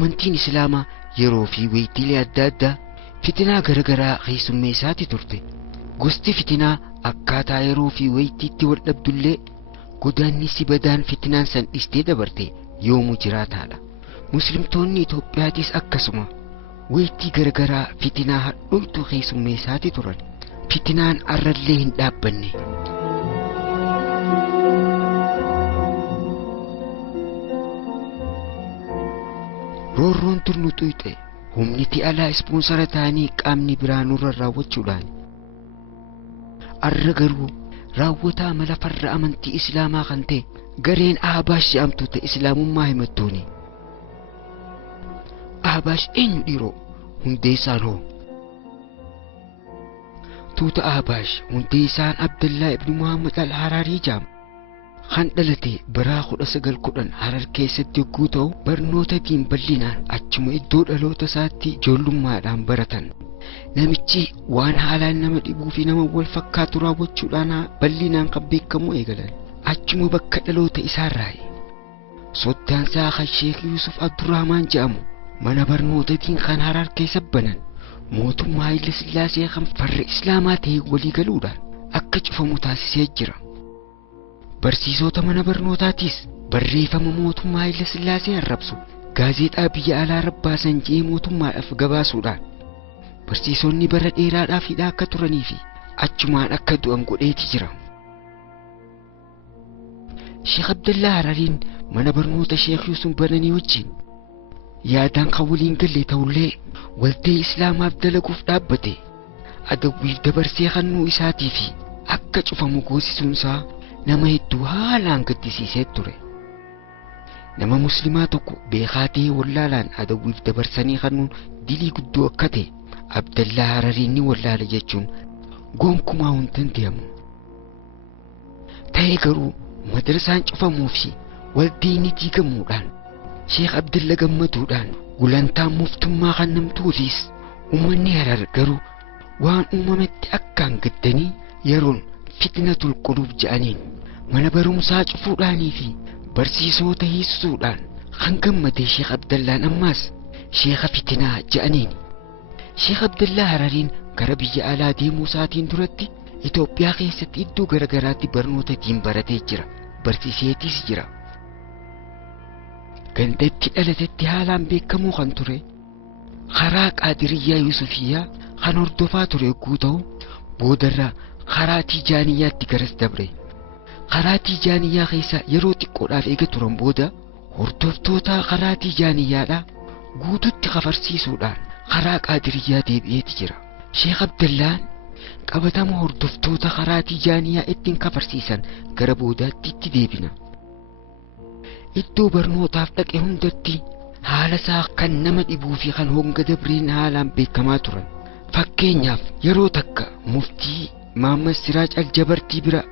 amantiin islaamaa yeroo fi wayitiilee adda addaa fitinaa garagaraa keessummeessaati turte. Gosti fitinaa akkaataa yeroo fi wayitiitti wal dhabdullee godaannisi badaan fitinaan san dhistee dabarte yoomuu jiraataadha. Muslimtoonni Itoophiyaatis akkasuma wayitii garagaraa fitinaa hadhoytu keessummeessaati turan. Fitinaan arrallee hin dhaabbanne. Roorroon turnu tuyxe humniti alaa ispoonsara ta'anii qaamni biraa nurra raawwachuudhaan arra garuu raawwataa amala farra amantii islaamaa kan ta'e gareen Ahbaash jedhamtu ta'e islaamummaa himattuuni. Ahbaash eenyu dhiiroo hundeessaan hoo? Tuuta Ahbaash hundeessaan Abdallaa ibn Muhammad al-Hararii jedhama. Kan dhalate bara 1910 Harar keessatti yogguu ta'u barnootaatiin bal'inaan achuma iddoo dhaloota isaatti ijoollummaadhaan baratan. Namichi waan haalaan nama dhibuu fi nama wal fakkaatu raawwachuudhaan bal'inaan kan beekamu eegalan. Achuma bakka dhaloota isaarraayi. Soddaansaa kan Sheekh Yusuf Abdurrahmaan jedhamu mana barnootaatiin kan Harar keessa banan mootummaa Haayile Sillaasee kan farra islaamaa ta'e walii galuudhaan akka cufamu taasisee jira. Barsiisota mana barnootaatis barreeffama mootummaa Haayile Sillaasee arrabsu gaazexaa biyya alaa rabbaasan jedhee mootummaadhaaf gabaasuudhaan barsiisonni bara dheeraadhaaf hidhaa akka turanii fi achumaan akka du'an godheeti jira. Sheekh Abdallaa Harariin mana barnoota Sheekh Yusuf bananii wajjin yaadaan kan waliin galle ta'ullee waltee islaamaaf dalaguuf dhaabbate adawwiif dabarsee kennuu isaatii fi akka cufamu goosisuunsaa nama hedduu haalaan gaddisiisee ture. Nama muslimaa tokko beekaa ta'ee wallaalaan adawwiif dabarsanii kennuun dilii guddoo akka ta'e Abdallaa Harariin ni wallaala jechuun gonkumaa hin danda'amu. Ta'ee garuu madrasaan cufamuu fi waldeenii diigamuudhaan Sheekh Abdallaa gammaduudhaan gulantaan muftummaa kan namtuufis uummanni Harar garuu waan uumametti akkaan gaddanii yeroon fitnatul quluub jedhaniin mana barumsaa cufuudhaanii fi barsiisota hiisuudhaan kan gammade Sheekh Abdallaan ammaas Sheekha fitinaa jedhaniin. Sheekh Abdallaa Harariin gara biyya alaa deemuu isaatiin duratti Itoophiyaa keessatti iddoo garagaraatti barnootaatiin baratee jira. Barsiiseetis jira. Gandatti dhalatetti haalaan beekamuu kan ture karaa Qaadiriyyaa Yusufiyyaa kan hordofaa ture yogguu ta'u boodarraa karaa Tijaaniyyaatti garas dabre. Karaa Tijaaniyyaa keessa yeroo xiqqoodhaaf eega turan booda hordoftoota karaa Tijaaniyyaadhaa guututti kafarsiisuudhaan karaa Qaadiriyyaa deebi'eeti jira. Sheekh Abdallaan qabatama hordoftoota karaa Tijaaniyyaa ittiin kafarsiisan gara boodaatti itti deebina. Iddoo barnootaaf dhaqe hundatti haala isaa kan nama dhibuu fi kan honga dabreen haalaan beekamaa turan. Fakkeenyaaf yeroo takka muftii Muhammad Siraaj Aljabartii bira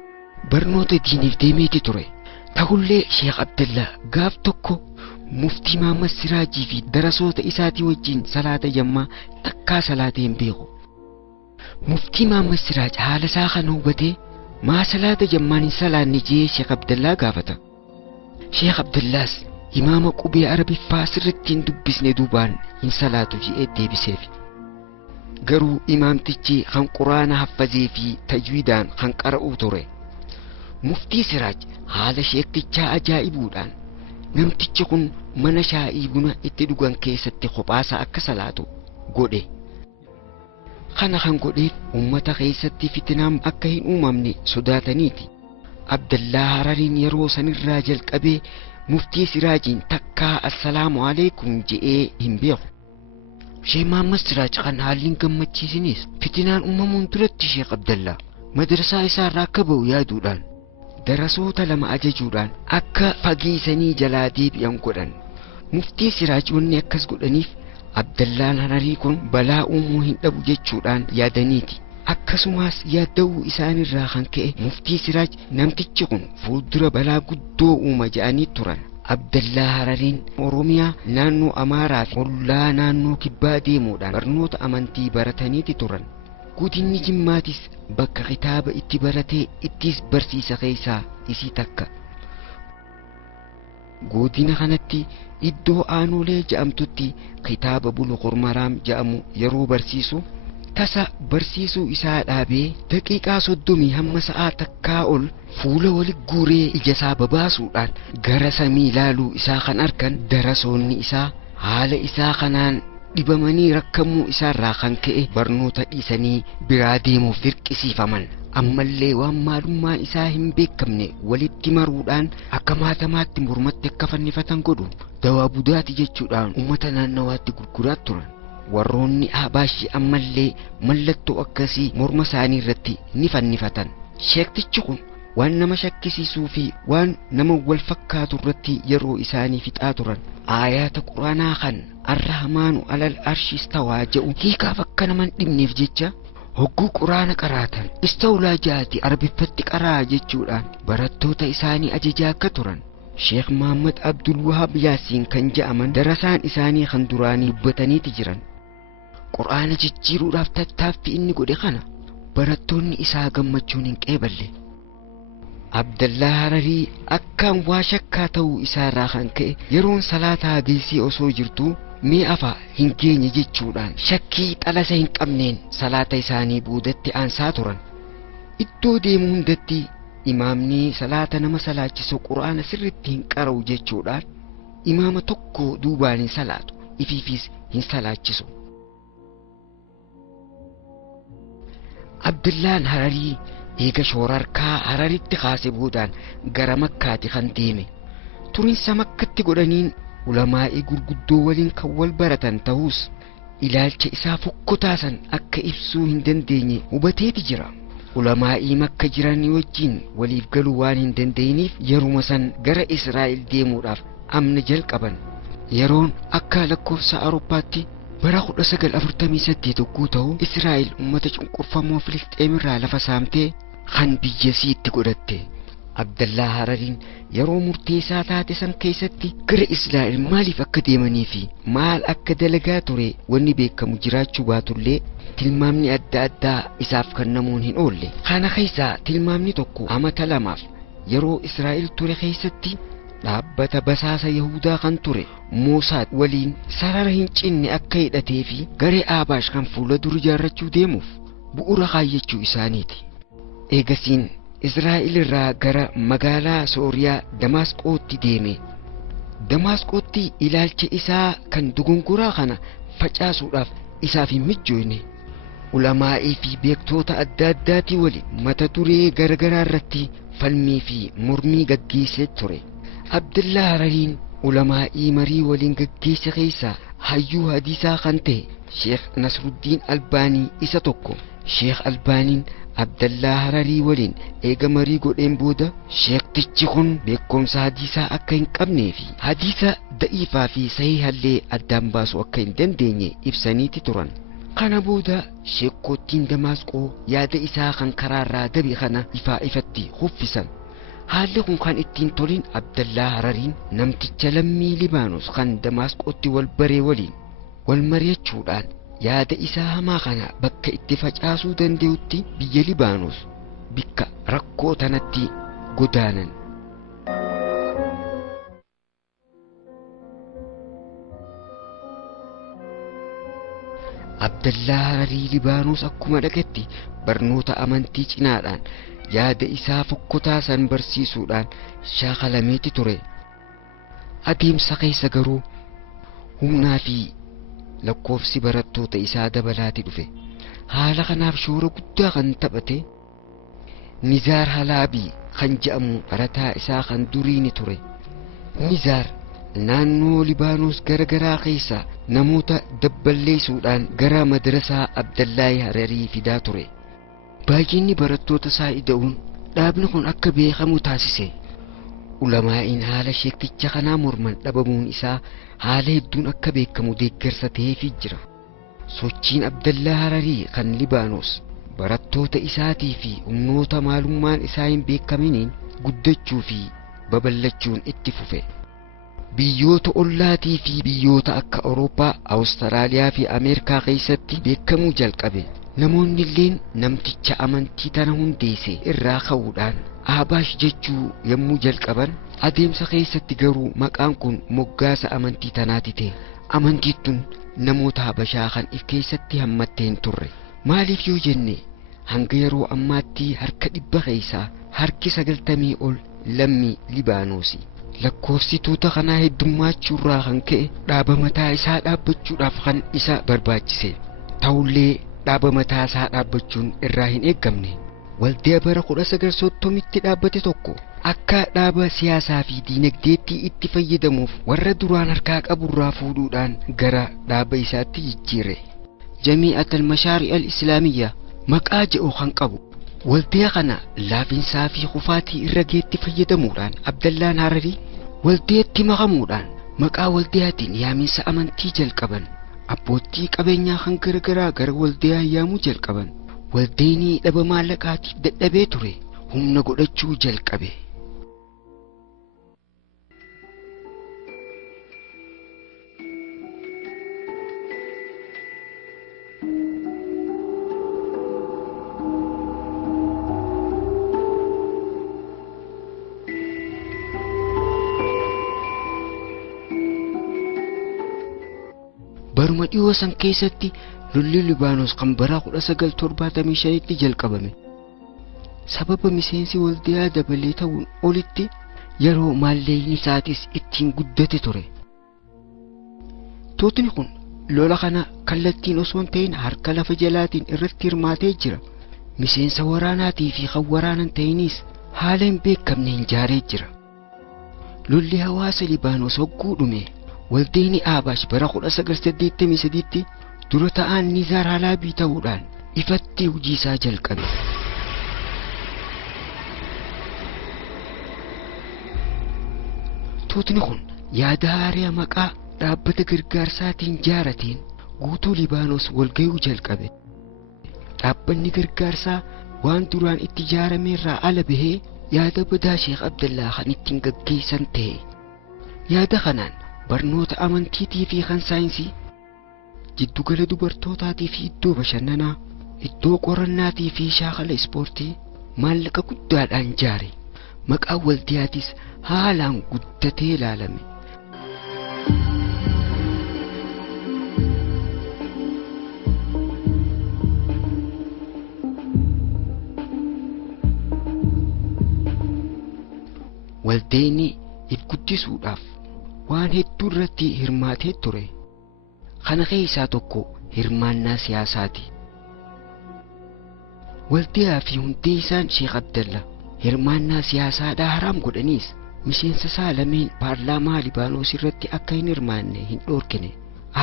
barnoota diiniif deemeeti ture. Ta'ullee Sheekh Abdallaa gaaf tokko muftii Muhammad Siraajii fi darasoota isaatii wajjin salaata yammaa takkaa salaatee hin beeku. Muftii Muhammad Siraaj haala isaa kan hubatee maa salaata yammaan hin salaanne jedhee Sheekh Abdallaa gaafata. Sheekh Abdallaas imaama qubee Arabiffaa sirriitti hin dubbisne duubaan hin salaatu jedhee deebiseef. Garuu imaamtichi kan quraana haffazee fi tajwiidaan kan qara'uu ture. Muftii Siraaj haala sheektichaa ajaa'ibuudhaan namtichi kun mana shaa'ii buna itti dhugan keessatti kophaasaa akka salaatu godhe. Kana kan godheef uummata keessatti fitinaan akka hin uumamne sodaataniiti. Abdallaa Harariin yeroo sanirraa jalqabee muftii Siraajiin takkaa assalaamu alaykum jedhee hin beeku. Sheekh Muhammad Siraaj kan haalli gammachiisinis fitinaan uumamuun duratti Sheekh Abdallaa madrasaa isaarraa akka ba'u yaaduudhaan darasoota lama ajajuudhaan akka fageessanii jalaa deebi'an godhan. Muftii Siraaj wanni akkas godhaniif Abdallaan Hararii kun balaa uumuu hin dhabu jechuudhaan yaadaniiti. Akkasumas yaadda'uu isaanirraa kan ka'e muftii Siraaj namtichi kun fuuldura balaa guddoo uuma jedhanii turan. Abdallaa Harariin Oromiyaa naannoo Amaaraa fi ollaa naannoo Kibbaa deemuudhaan barnoota amantii barataniiti turan. Godinni Jimmaatis bakka kitaaba itti baratee ittis barsiisa keessaa isii takka. godina kanatti iddoo aanulee jedhamtutti kitaaba Buluughul Maraam jedhamu yeroo barsiisu tasa barsiisuu isaa dhaabee daqiiqaa 30 hamma sa'aa takkaa ol fuula wali guuree ija isaa babaasuudhaan gara samii ilaaluu isaa kan argan darasoonni isaa haala isaa kanaan dhibamanii rakkamuu isaarraa kan ka'e barnoota dhiisanii biraa deemuuf dirqisiifaman. Ammallee waan maalummaan isaa hin beekamne walitti maruudhaan akka maatamaatti mormatti akka fannifatan godhu dawaa budaati jechuudhaan uummata naannawaatti gurguraa turan. Warroonni Ahbaashi ammallee mallattoo akkasii morma isaanii irratti ni fannifatan. Sheektichi kun waan nama shakkisiisuu fi waan nama wal fakkaatu irratti yeroo isaanii fixaa turan aayaata quraanaa kan arrahmaanu alal arshii istawaa jedhu hiikaaf akka naman dhibneef jecha hogguu quraana qaraatan istawlaa jaati arabiffatti qaraa jechuudhaan barattoota isaanii ajajaa akka turan. Sheekh Muhammad Abdul Wahab Yaasiin kan jedhaman darasaan isaanii kan duraanii dubbataniiti jiran. Quraana jijjiiruudhaaf tattaaffii inni godhe kana barattoonni isaa gammachuun hin qeeballe. Abdallah Hararii akkaan waa shakkaa ta'uu isaarraa kan ka'e yeroon salaataa geessii osoo jirtuu mee afa hin geenye jechuudhaan shakkii xalasa hin qabneen salaata isaanii boodatti aansaa turan. Iddoo deemu hundatti imaamni salaata nama salaachisu quraana sirriitti hin qara'u jechuudhaan imaama tokko duubaan hin salaatu ifiifis hin salaachisu. Abdullaan Hararii eega shoorarkaa Hararitti kaase boodaan gara Makkaatti kan deeme. Turinsa Makkatti godhaniin ulamaa'ii gurguddoo waliin kan wal baratan ta'us ilaalcha isaa fokkotaasan akka ibsuu hin dandeenye hubateeti jira. Ulamaa'ii Makka jiranii wajjin waliif galuu waan hin dandeenyeef yeruma san gara Israa'el deemuudhaaf amna jalqaban. Yeroon akka lakkoofsa Awurooppaatti bara 1948 tokkoo ta'u Israa'el ummata cunqurfamoo Filisxeemirraa lafa saamtee kan biyyasii itti godhatte. Abdallah Harariin yeroo murteessaa taate san keessatti gara Israa'el maaliif akka deemanii fi maal akka dalagaa ture wanni beekamu jiraachuu baatullee tilmaamni adda addaa isaaf kennamuun hin oolle. Kana keessaa tilmaamni tokko amata lamaaf yeroo Israa'el ture keessatti dhaabbata basaasa Yahudaa kan ture Mosaad waliin sarara hin cinne akka hidhatee fi garee Ahbaash kan fuula dur ijaarrachuu deemuuf bu'uura kaayyachuu isaaniiti. Eegasiin Israa'el irraa gara magaalaa Sooriyaa Damaasqootti deeme. Damaasqootti ilaalcha isaa kan dogongoraa kana facaasuudhaaf isaaf hin mijoone. Ulamaa'ii fi beektoota adda addaatii waliin mata duree garagaraa irratti falmii fi mormii gaggeessee ture. Abdullah Harariin ulamaa'ii marii waliin gaggeesse keessaa hayyuu hadiisaa kan ta'e Sheekh Nasruddiin Albaanii isa tokko. Sheekh Albaaniin Abdullah Hararii waliin eega marii godheen booda sheektichi kun beekumsa hadiisaa akka hin qabnee fi hadiisa da'iifaa fi sahiihallee addaan baasuu akka hin dandeenye ibsaniiti turan. Kana booda sheekottiin Damaasqoo yaada isaa kan karaarraa dabe kana ifaa ifatti huffisan. Haalli kun kan ittiin tolin Abdullah Harariin namticha lammii Libaanos kan Damaasqootti wal baree waliin wal mari'achuudhaan yaada isaa hamaa kana bakka itti facaasuu danda'utti biyya Libaanos bikka rakkoo tanatti godaanan. Abdullah Hararii Libaanos akkuma dhaqetti barnoota amantii cinaadhaan yaada isaa fokkotaa san barsiisuudhaan shaakalameeti ture. Adeemsa keessa garuu humnaa fi lakkoofsi barattoota isaa dabalaati dhufe. Haala kanaaf shoora guddaa kan taphate Nizaar Halaabii kan jedhamu barataa isaa kan duriini ture. Nizaar naannoo Libaanos garagaraa keessa namoota dabballeessuudhaan gara madrasaa Abdullah Hararii fidaa ture. Baay'inni barattoota isaa ida'uun dhaabni kun akka beekamu taasise. Ulamaa'iin haala sheekticha kanaa morman dhabamuun isaa haala hedduun akka beekamu deeggarsa ta'eefii jira. Sochiin Abdullah Hararii kan Libaanos barattoota isaatii fi humnoota maalummaan isaa hin beekaminiin guddachuu fi babal'achuun itti fufe. Biyyoota ollaatii fi biyyoota akka Awurooppaa, Awustiraaliyaa fi Ameerikaa keessatti beekamuu jalqabe. Namoonni illeen namticha amantii tana hundeesse irraa ka'uudhaan Ahbaash jechuu yommuu jalqaban Adeemsa keessatti garuu maqaan kun moggaasa amantii tanaati ta'e. Amantiin tun namoota Habashaa kan if keessatti hammattee hin turre. Maaliif yoo jenne hanga yeroo ammaatti harka 100 keessaa harki 90 ol lammii Libaanoosi. Lakkoofsi tuuta kanaa heddummaachurraa kan ka'e dhaaba mataa isaa dhaabbachuudhaaf kan isa barbaachise. Ta'ullee dhaaba mataa isaa dhaabbachuun irraa hin eeggamne. Waldee bara 1930tti dhaabbate tokko akka dhaaba siyaasaa fi diinagdeetti itti fayyadamuuf warra duraan harkaa qaburraa fuudhuudhaan gara dhaaba isaatti jijjiire. Jami'at al-Mashaari' al-Islaamiyyaa maqaa jedhu kan qabu. Waldee kana laafinsaa fi kufaatii irra geetti fayyadamuudhaan Abdallaan Hararii waldeetti makamuudhaan maqaa waldeetiin yaaminsa amantii jalqaban. Abbootii qabeenyaa kan garagaraa gara waldee yaamuu jalqaban. Waldeenii dhaba maallaqaatiif dadhabee ture humna godhachuu jalqabe. Baruma dhiyoo san keessatti lolli Libaanos kan bara 1975tti jalqabame. Sababa miseensi waldiyaa dabalee ta'uun olitti yeroo maalleeyni isaatis ittiin guddate ture. Tuutni kun lola kana kallattiin osoo hin ta'in harka lafa jalaatiin irratti hirmaatee jira. Miseensa waraanaatii fi kan waraanan ta'inis haala hin beekamneen jaaree jira. Lolli hawaasa Libaanos hogguu dhume. Waldeeni Abash bara 1983tti dura ta'an Nizaar Halaabii ta'uudhaan ifatti hojii isaa jalqabe. Tuutni kun yaada haaraa maqaa dhaabbata gargaarsaatiin jaarateen guutuu Libaanos walgayuu jalqabe. Dhaabbanni gargaarsaa waan duraan itti ijaarameerraa ala bahee yaada badaa Sheekh Abdallaa kan ittiin gaggeessan ta'e. Yaada kanaan barnoota amantiitii fi kan saayinsii, jiddugala dubartootaatii fi iddoo bashannanaa, iddoo qorannaatii fi shaakala ispoortii maallaqa guddaadhaan jaare. Maqaan waldiyaatis haalaan guddatee ilaalame. Waldeeni if guddisuudhaaf waan hedduu irratti hirmaatee ture. Kana keessaa tokko hirmaannaa siyaasaati. Waldiyaa fi hundee isaan Sheekh Abdallaa hirmaannaa siyaasaadhaa haraam godhaniis miseensa isaa lameen paarlaamaa Libaanos irratti akka hin hirmaanne hin dhoorkine.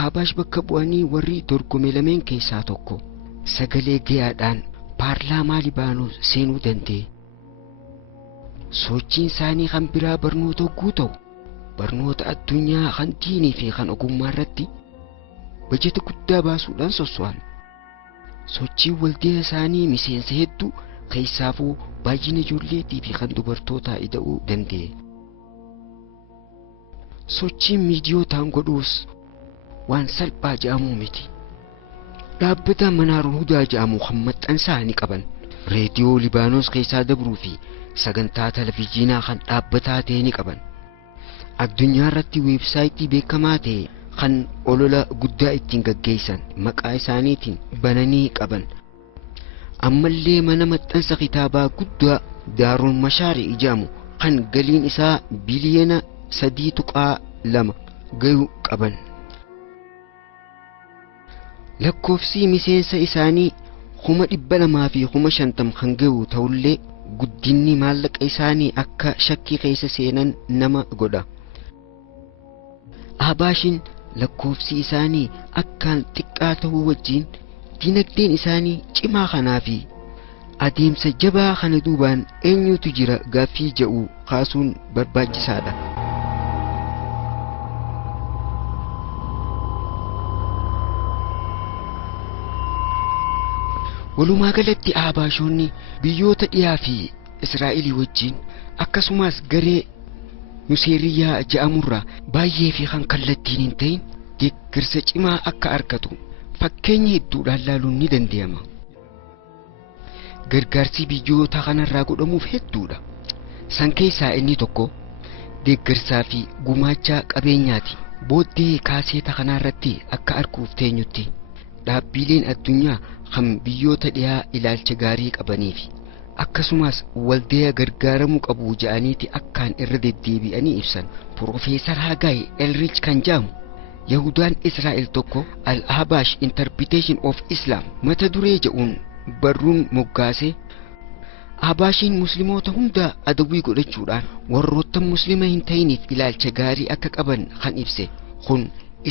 Abash bakka bu'anii warri dorgome lameen keessaa tokko sagalee gahaadhaan paarlaamaa Libaanos seenuu danda'e. Sochiin isaanii kan biraa barnoota hogguu ta'u barnoota addunyaa kan diinii fi kan ogummaa irratti bajeta guddaa baasuudhaan sosso'an. Sochiin waldee isaanii miseensa hedduu keessaafuu baay'ina ijoolleetii fi kan dubartootaa ida'uu danda'e. Sochiin miidiyootaan godhuus waan salphaa jedhamuu miti. Dhaabbata Manaaruun Hudaa jedhamu kan maxxansaa ni qaban. Reediyoo Libaanos keessaa dabruu fi sagantaa televiziyoonaa kan dhaabbataa ta'e ni qaban. Addunyaa irratti weebsaayitii beekamaa ta'e kan olola guddaa ittiin gaggeessan maqaa isaaniitiin bananii qaban. Ammallee mana maxxansa kitaabaa guddaa Daarul Mashaari jedhamu kan galiin isaa biliyoona 3.2 gahuu qaban. Lakkoofsi miseensa isaanii 200,000 fi 50,000 kan gahu ta'ullee guddinni maallaqa isaanii akka shakkii keessa seenan nama godha. Abashin lakkoofsi isaanii akkaan xiqqaa ta'uu wajjin dinagdeen isaanii cimaa kanaa fi adeemsa jabaa kana duubaan eenyutu jira gaaffii jedhu kaasuun barbaachisaadha. Walumaa galatti Abashonni biyyoota dhiyaa fi Israa'elii wajjin akkasumas garee Nuseeriyaa jedhamurraa baay'ee fi kan kallattiin hin ta'in deeggarsa cimaa akka argatu fakkeenya hedduudhaan laaluun ni danda'ama. Gargaarsi biyyoota kanarraa godhamuuf hedduudha. San keessaa inni tokko deeggarsaa fi gumaacha qabeenyaati. Booddee kaaseeta kanarratti akka arguuf teenyutti dhaabbileen addunyaa kan biyyoota dhiyaa ilaalcha gaarii qabaniifi akkasumas waldeeya gargaaramuu qabu ja'aniiti akkaan irra deddeebi'anii ibsan. Profeesar Hagaay Elrich kan jedhamu Yahudaan Israa'el tokko Al-Ahbash Interpretation of Islam mata duree jedhuun barruun moggaase. Ahbaashiin musliimoota hunda adawwii godhachuudhaan warroota muslima hin ta'iniif ilaalcha gaarii akka qaban kan ibse. Kun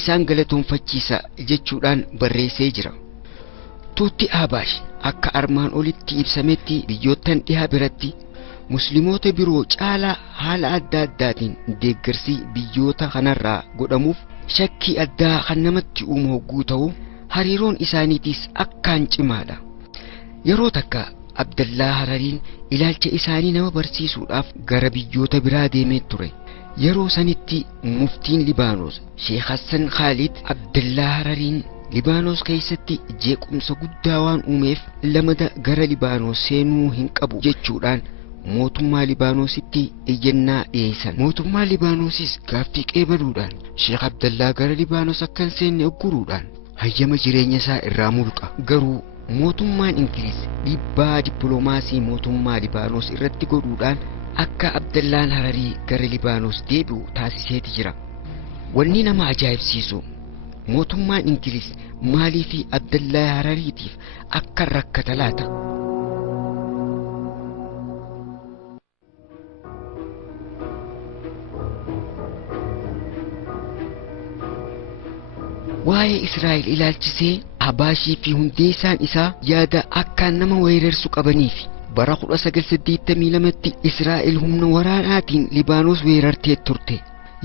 isaan galatoonfachiisa jechuudhaan barreessee jira. Tuutti Ahbaash akka armaan olitti ibsametti biyyoottan dhihaa biratti musliimoota biroo caalaa haala adda addaatiin deeggarsi biyyoota kanarraa godhamuuf shakkii addaa kan namatti uumu hogguu ta'u hariiroon isaaniitis akkaan cimaadha. Yeroo takka Abdallaa Harariin ilaalcha isaanii nama barsiisuudhaaf gara biyyoota biraa deemee ture. Yeroo sanitti muftiin Libaanos Sheekh Hassan Khalid Abdallaa Harariin Libaanos keessatti jeequmsa guddaa waan uumeef lamada gara Libaanos seenuu hin qabu jechuudhaan mootummaa Libaanositti iyyannaa dhiyeessan. Mootummaa Libaanosis gaaffii qeebaluudhaan Sheekh Abdallaa gara Libaanos akka hin seenne ugguruudhaan hayyama jireenya isaa irraa mulqa. Garuu mootummaan Ingiliz dhiibbaa dippiloomaasii mootummaa Libaanos irratti godhuudhaan akka Abdallaan Hararii gara Libaanos deebi'u taasiseeti jira. Wanni nama ajaa'ibsiisu mootummaan Ingiliz maaliif Abdallaa Harariitiif akka rakkata laata? Waa'ee Israa'el ilaalchisee Ahbaashii fi hundeessaan isaa yaada akkaan nama weerarsu qabaniif bara 1982tti Israa'el humna waraanaatiin Libaanos weerartee turte.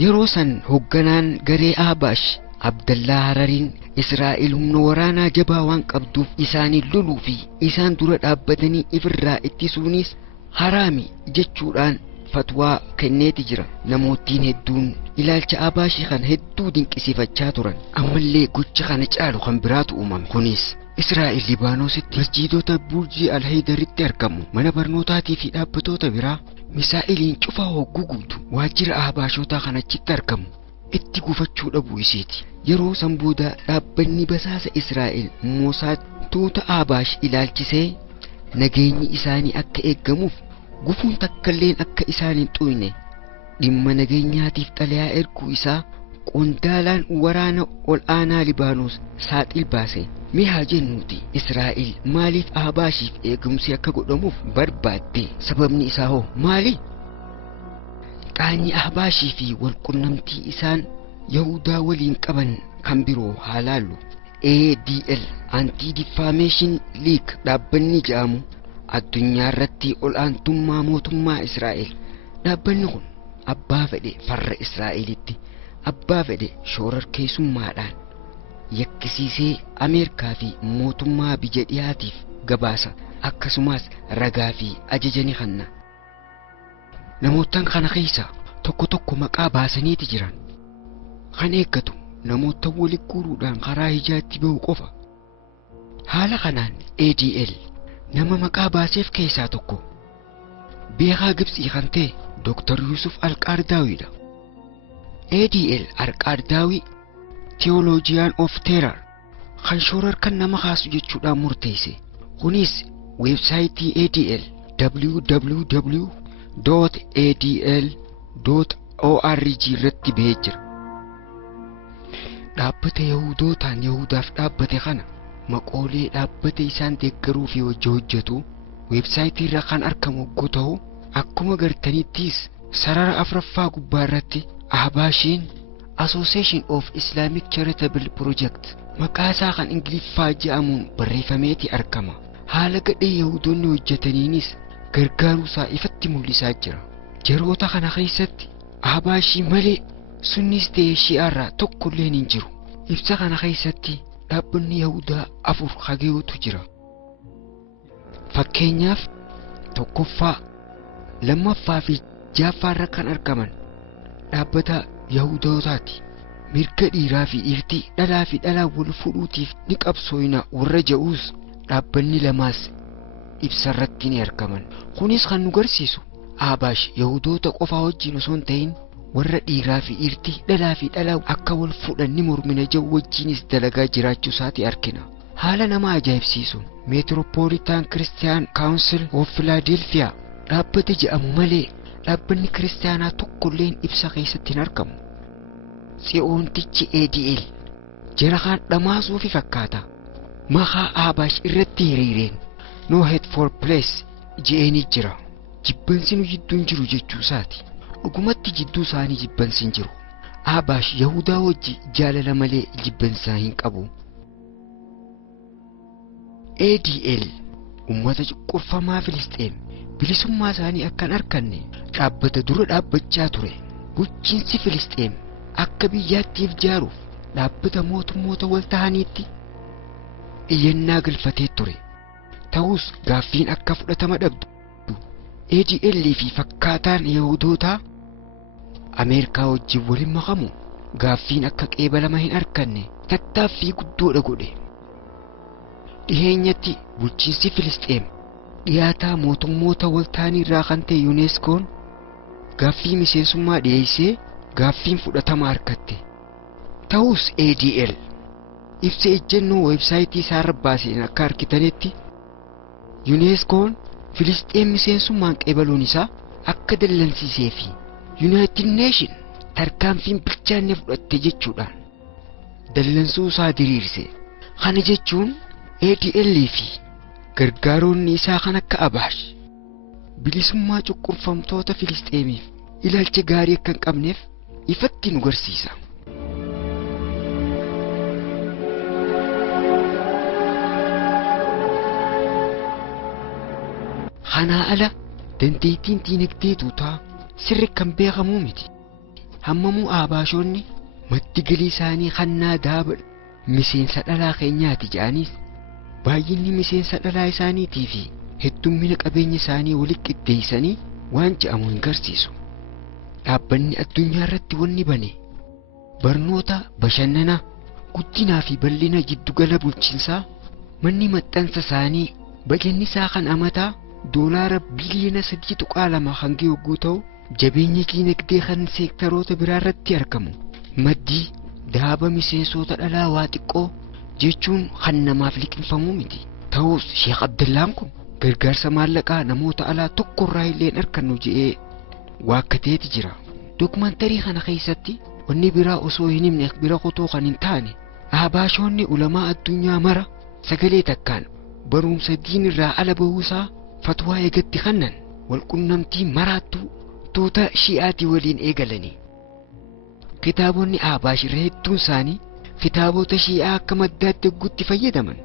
Yeroo san hoogganaan garee Ahbaash Abdallaa Harariin Israa'el humna waraanaa jabaa waan qabduuf isaanii loluu fi isaan dura dhaabbatanii ifirraa ittisuunis haraami jechuudhaan fatwaa kenneeti jira. Namoottiin hedduun ilaalcha Ahbaashii kan hedduu dinqisiifachaa turan. Ammallee gocha kana caalu kan biraatu uumame. Kunis Israa'el Libaanositti masjiidota Burjii Al-Haydaritti argamu mana barnootaatii fi dhaabbatoota biraa misaa'iliin cufaa hogguu guutu waajjira Ahbaashotaa kanachitti argamu itti gufachuu dhabuu isiiti. Yeroo san booda dhaabbanni basaasa Israa'el Mosaad tuuta Ahbaash ilaalchisee nageenyi isaanii akka eeggamuuf gufuun takkalleen akka isaan hin xuyne dhimma nageenyaatiif xalayaa erguu isaa qondaalaan waraana ol aanaa Libaanos saaxil baase. Mee haa jennuuti Israa'el maaliif Ahbaashiif eegumsi akka godhamuuf barbaadde? Sababni isaa hoo maali? Qaanyi Ahbaashii fi walqunnamtii isaan Yahudaa waliin qaban kan biroo haa laallu. ADL Anti-Defamation League dhaabbanni jedhamu addunyaa irratti ol aantummaa mootummaa Israa'el. Dhaabbanni kun abbaa fedhe farra Israa'elitti, abbaa fedhe shororkeessummaadhaan yakkisiisee Ameerikaa fi mootummaa biyya dhiyaatiif gabaasa akkasumas ragaa fi ajaja ni kenna. Namootaan kana keessa tokko tokko maqaa baasaniiti jiran. Kan eeggatu namoota waliin guuruudhaan karaa hijaatti bahu qofa. Haala kanaan ADL nama maqaa baaseef keessaa tokko beekaa Gibxii kan ta'e Dr. Yusuf Al-Qardaawiidha. ADL Al-Qardaawi Theologian of Terror kan shorar kan nama kaasu jechuudhaan murteesse. Kunis weebsaayitii ADL www.adl.org irratti bahee jira. Dhaabbata Yahudootaan Yahudaaf dhaabbate kana maqoolee dhaabbata isaan deeggaruu fi hojjetu weebsaayitii irra kan argamu yoo ta'u, akkuma gartanittis sarara afraffaa gubbaa irratti Ahbaashiin Association of Islamic Charitable Project maqaa isaa kan Ingiliffaa jedhamuun barreeffameeti argama. Haala gadhee Yahudoonni hojjetaniinis gargaaruu isaa ifatti mul'isaa jira. Yeroota kana keessatti Ahbaashii malee sunnis ta'e shi'aarraa tokkolleen hin jiru. Ibsa kana keessatti dhaabbanni Yahudaa 4 hageetu jira. Fakkeenyaaf tokkoffaa, lammaffaa fi ja'affaarra kan argaman dhaabbata Yahudootaati. Mirga dhiiraa fi dhiirtii dhalaa fi dhalaa wal fuudhuutiif ni qabsooyna warra jedhuus dhaabbanni lamaas ibsarratti ni argaman. Kunis kan nu garsiisu Ahbaash Yahudoota qofaa wajjin osoo hin ta'in warra dhiiraa fi dhiirtii dhalaa fi dhalaa akka wal fudhanni mormina jiru wajjinis dalagaa jiraachuu isaati arkina. Haala nama ajaa'ibsiisu Metropolitan Christian Council of Philadelphia dhaabbata jedhamu malee dhaabbanni kiristaanaa tokkolleen ibsa keessatti hin argamu. Tsiyoontichi ADL jara kan dhamaasuu fi fakkaata. Maqaa Ahbaash irratti hiriireen no hate for place je'anii jira. Jibbansi nu jidduun jiru jechuu isaati. Dhugumatti jidduu isaanii jibbansi hin jiru. Ahbaash Yahudaa wajji jaalala malee jibbansaa hin qabu. ADL ummata cuqquffamaa Filisxeem bilisummaa isaanii akkan arkanne dhaabbata dura dhaabbachaa ture. Bulchiinsi Filisxeem akka biyyaattiif jaaruuf dhaabbata mootummoota wal ta'aniitti iyyannaa galfatee ture. Ta'us gaaffiin akka fudhatama dhabdu ADL fi fakkaataan Yahudootaa Ameerikaa wajjin waliin makamu gaaffiin akka qeebalama hin arkanne tattaaffii guddoodha godhe. Dhiheenyatti bulchiinsi Filisxeem dhiyaataa mootummoota wal ta'anii irraa kan ta'e UNESCOon gaaffii miseensummaa dhiyeessee gaaffiin fudhatama argatte. Ta'us ADL ibsa ejjennoo websaayitii isaa irra baaseen akka argitanitti UNESCOon Filisxeem miseensummaan qeebaluun isaa akka dallansiisee fi United Nation tarkaanfiin bilchaanne fudhatte jechuudhaan dallansuu isaa diriirse. Kana jechuun ADL fi gargaaroonni isaa kan akka Ahbaash bilisummaa cuqqurfamtoota Filisxeemiif ilaalcha gaarii akka hin qabneef ifatti nu garsiisa. Kanaa ala dandeettiin diinagdee tuutaa sirri kan beekamuu miti. Hammamuu Ahbaashonni maddi galii isaanii kannaa daabadha miseensa dhalaa keenyaati jedhaniis baay'inni miseensa dhalaa isaaniitii fi heddummina qabeenya isaanii walitti qixxeessanii waan jedhamu hin garsiisu. Dhaabbanni addunyaa irratti wanni bane barnoota, bashannana, guddinaa fi bal'ina giddugala bulchiinsaa manni maxxansa isaanii bajanni isaa kan amataa doolaara biliyoona 3.2 hanga yogguu ta'u jabeenya diinagdee kan seektaroota biraa irratti argamu. Maddii daaba miseensota dhalaa waa xiqqoo jechuun kan namaaf liqinfamuu miti. Ta'us Sheekh Abdullaan kun gargaarsa maallaqaa namoota alaa tokko irraa illee argannu jedhee waakkateeti jira. Dokumantarii kana keessatti wanni biraa osoo hin himne bira kutoo kan hin taane Ahbaashonni ulamaa addunyaa mara sagalee takkaan barumsa diin irraa ala bahuusaa fatwaa eegatti kannan walqunnamtii maraattuu tuuta shi'aatii waliin eegalanii. Kitaabonni Ahbaash irra hedduun isaanii kitaabota shi'aa akka maddaatti guutti fayyadaman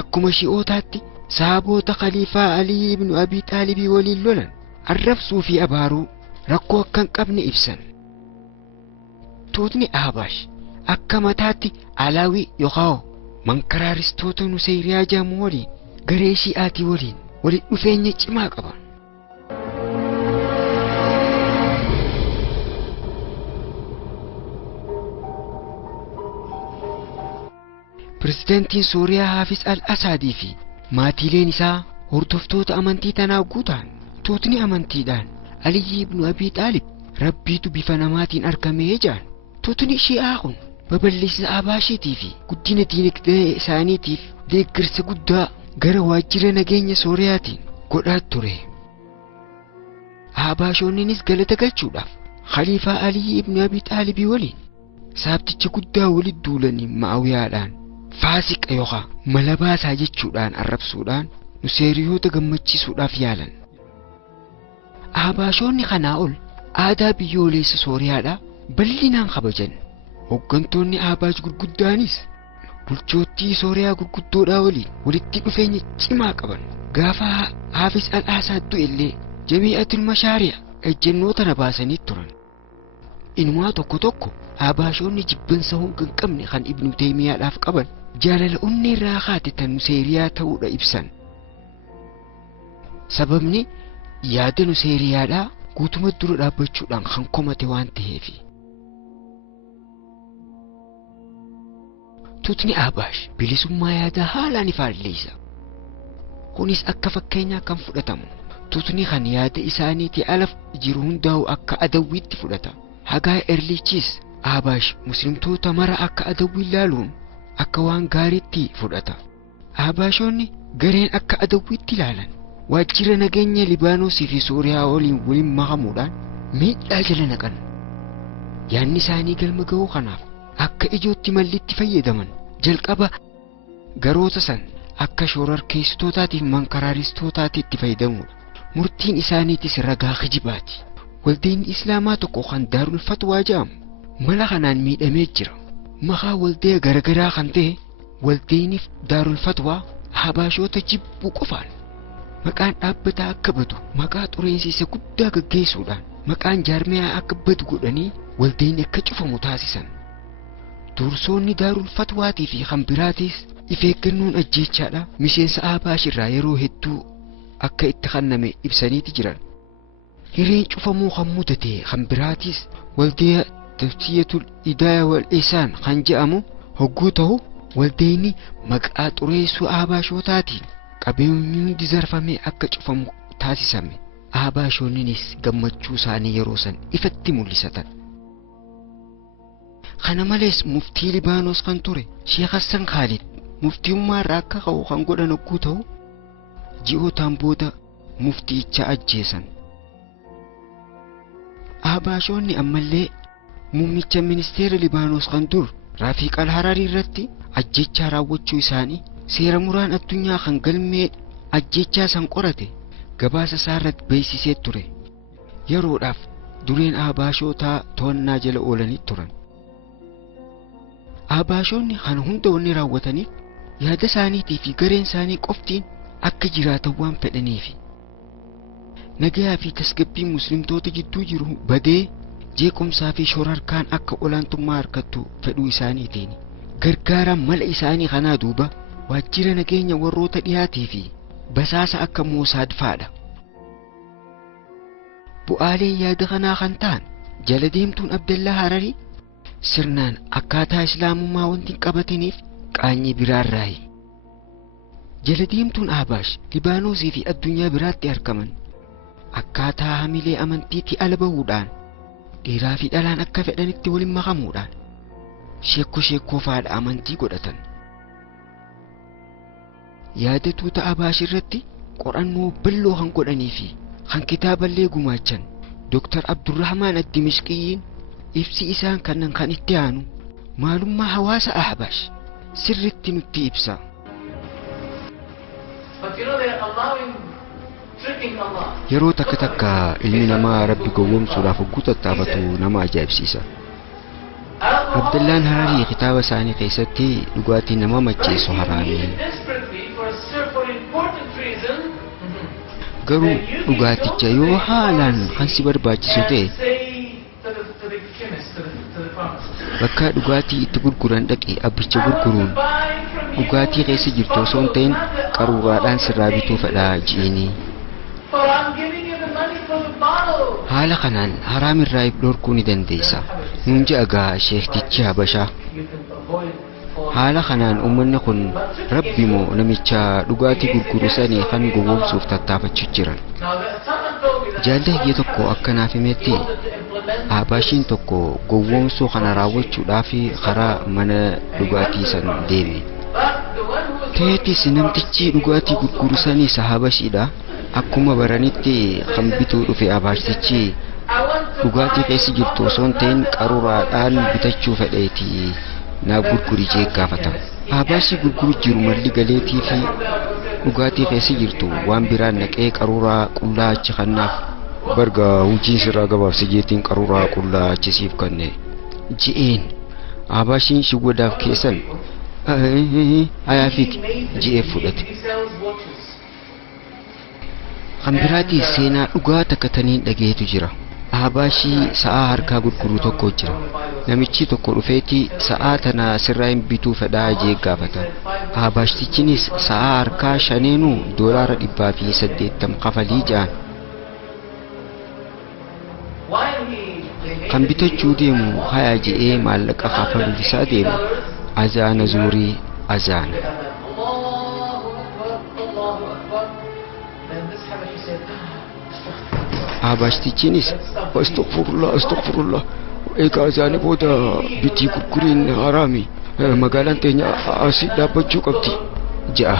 akkuma shi'ootaatti sahaboota Khaliifaa Alii ibn Abi Xaalibii waliin lolan arrabsuu fi abaaruu rakkoo akka hin qabne ibsan. Tuutni Ahbaash akka mataatti Alaawii yookaan mankaraaristoota Nusayriyaa jedhamu waliin garee shi'aatii waliin walitti dhufeenya cimaa qaban. Pirezidaantiin Suuriyaa Haafiz al-Asaadii fi maatiileen isaa hordoftoota amantii tanaa guutaan tuutni amantiidhaan Aliyyi ibn Abi Xaalib rabbiitu bifa namaatiin argamee jedhan. Tuutni shi'aa kun babal'isa Ahbaashiitii fi guddina diinagdee isaaniitiif deeggarsa guddaa gara waajjira nageenya Suuriyaatiin godhaa ture. Ahbaashonninis galata galchuudhaaf Khaliifaa Aliyyi ibn Abi Xaalibii waliin saabticha guddaa walitti duulanii Ma'aawiyaadhaan faasiqa yookaan malabaasaa jechuudhaan arrabsuudhaan Nuseeriyoota gammachiisuudhaaf yaalan. Ahbaashonni kanaa ol aadaa biyyoolessa Suuriyaadhaa bal'inaan kabajan. Hooggantoonni Ahbaash gurguddaanis bulchoottii Suuriyaa gurguddoodhaa waliin walitti dhufeenya cimaa qaban. Gaafa Haafiz al-Asaad du'e illee Jamii'atul Mashaari'a ejjennoo tana baasanii turan. Inumaa tokko tokko Ahbaashonni jibbansa honga hin qabne kan Ibnu Taymiyaadhaaf qaban jaalala onnee irraa kaate tan Nuseeriyaa ta'uudha ibsan. Sababni yaada Nuseeriyaadhaa guutuma dura dhaabbachuudhaan kan komate waan ta'eefi. Tuutni Ahbaash bilisummaa yaadaa haalaan ifaalleessa. Kunis akka fakkeenyaa kan fudhatamu. Tuutni kan yaada isaaniitii ala jiru hundaa'u akka adawwiitti fudhata. Hagaa Erlichis Abash muslimtoota mara akka adawwii ilaaluun akka waan gaariitti fudhata. Abashonni gareen akka adawwiitti ilaalan waajjira nageenya Libaanoosii fi Suuriyaa waliin makamuudhaan miidhaa jala naqan. Yaanni isaanii galma ga'uu kanaaf akka ijootti mallitti fayyadaman jalqaba garoota san akka shororkeessitootaatiif mankaraaristootaatti fayyadamuudha. Murtiin isaaniitis ragaa kijibaati. Waldeen Islaamaa tokko kan Daarul Fatwaa jedhamu mala kanaan miidhamee jira. Maqaa waldee garagaraa kan ta'e waldeeniif Daarul Fatwaa Habashoota jibbuu qofaan maqaan dhaabbataa akka badu maqaa xureensiisa guddaa gaggeessuudhaan maqaan jaarmiyaa akka badu godhanii waldeen akka cufamu taasisan. Dursoonni Daarul Fatwaatii fi kan biraatis ifeeggannoon ajjeechaadha miseensa Habash irraa yeroo hedduu akka itti kenname ibsaniiti jiran. Hireen cufamuu kan mudate kan biraatis waldee Tafsiyatul Idaaya wal Ihsaan kan jedhamu hogguu ta'u waldeeni maqaa xureessuu Habashootaatiin qabeenyi hundi zarfamee akka cufamu taasisame. Habashonnis gammachuu isaanii yeroo san ifatti mul'isatan. Kana malees muftii Libaanos kan ture Sheekh Hassan Khalid muftiummaa irraa akka ka'u kan godhan hogguu ta'u ji'ootaan booda muftiicha ajjeesan. Habashonni ammallee muummicha ministeera Libaanos kan dur Rafiq al-Harari irratti ajjechaa raawwachuu isaanii seera muraan addunyaa kan galmee ajjechaa san qorate gabaasa isaa irratti beeksisee ture. Yeroodhaaf dureen Habashootaa to'annaa jala oolanii turan. Habashonni kan hunda wanni raawwataniif yaada isaaniitii fi gareen isaanii qoftiin akka jiraatan waan fedhaniifi. Nagayaa fi tasgabbii muslimtoota jidduu jiru badee jeequmsaa fi shororkaan akka olaantummaa harkattu fedhuu isaaniitiin gargaaraan mala isaanii kanaa duuba waajjira nageenya warroota dhiyaatii fi basaasa akka Moosaad fa'aadha. Bu'aaleen yaada kanaa kan ta'an jala deemtuun Abdallaa Hararii sirnaan akkaataa islaamummaa wanti qabataniif qaanyii biraarraayi. Jala deemtuun Habash Libaanosii fi addunyaa biraatti argaman akkaataa hamilee amantiitti ala bahuudhaan dhiiraa fi dhalaan akka fedhanitti waliin makamuudhaan sheekkoo faadha amantii godhatan. Yaada tuuta Habash irratti qorannoo bal'oo kan godhanii fi kan kitaaballee gumaachan Dr. Abdurrahmaan Ad-Dimishqiyyiin ibsi isaan kan itti aanu maalummaa hawaasa Habash sirritti nutti ibsa. Yeroo takka ilmi namaa Rabbi gowwoomsuudhaaf hogguu tattaafatu nama ajaa'ibsiisa. Abdallaan Hararii kitaaba isaanii keessatti dhugaatii nama macheessu haraami. Garuu dhugaaticha yoo haalaan kan si barbaachisu ta'e bakka dhugaatii itti gurguran dhaqee abbicha gurguruun dhugaatii keessa jirtu osoo hin ta'in qaruuraadhaan sirraa bituu fedhaa ji'ini. Haala kanaan haraam irraa dhorkuu ni dandeessa. Nuun je'agaa sheektichi Habashaa. Haala kanaan uummanni kun Rabbi moo namicha dhugaatii gurguru sanii kan gowwoomsuuf tattaafachuu jiran. Jaallatee tokko akkanaaf himetti Habashiin tokko gowwoomsuu kana raawwachuudhaaf karaa mana dhugaatii san deeme. Ta'eetis namtichi dhugaatii gurguru sanii Habashiidha. Akkuma baranitti kan bituu dhufe Habashichi dhugaatii keessa jirtu osoo hin ta'in qaruuraadhaan bitachuu fedheeti naaf gurguri jee gaafata. Habashi gurguru jiru malli galeetii fi dhugaatii keessa jirtu waan biraan naqee qaruuraa qullaa achi kannaaf barga hojii sirraa gabaabse jeetiin qaruuraa qullaa achisiif kanne ji'een Habashiin shigwadaaf keessan ayaafiti ji'ee fudhate. Kan biraatii seenaa dhugaa takkataniin dhageetu jira. Habashii sa'a harkaa gurguru tokko jira. Namichi tokko dhufeeti sa'a tana sirraa hin bituu fedhaa jee gaafata. Habashichinis sa'a harkaa shaneenuu $180 kafalii ja'an. Kan bitachuu deemu haya je'ee maallaqa kafaluuf isaa deemu azaana zuurii azaana. Habashichinis astaghfirullah egaa isaanii booda bitii gurguriin haraami magaalaan teenya asii dhaabbachuu qabdi ja'a.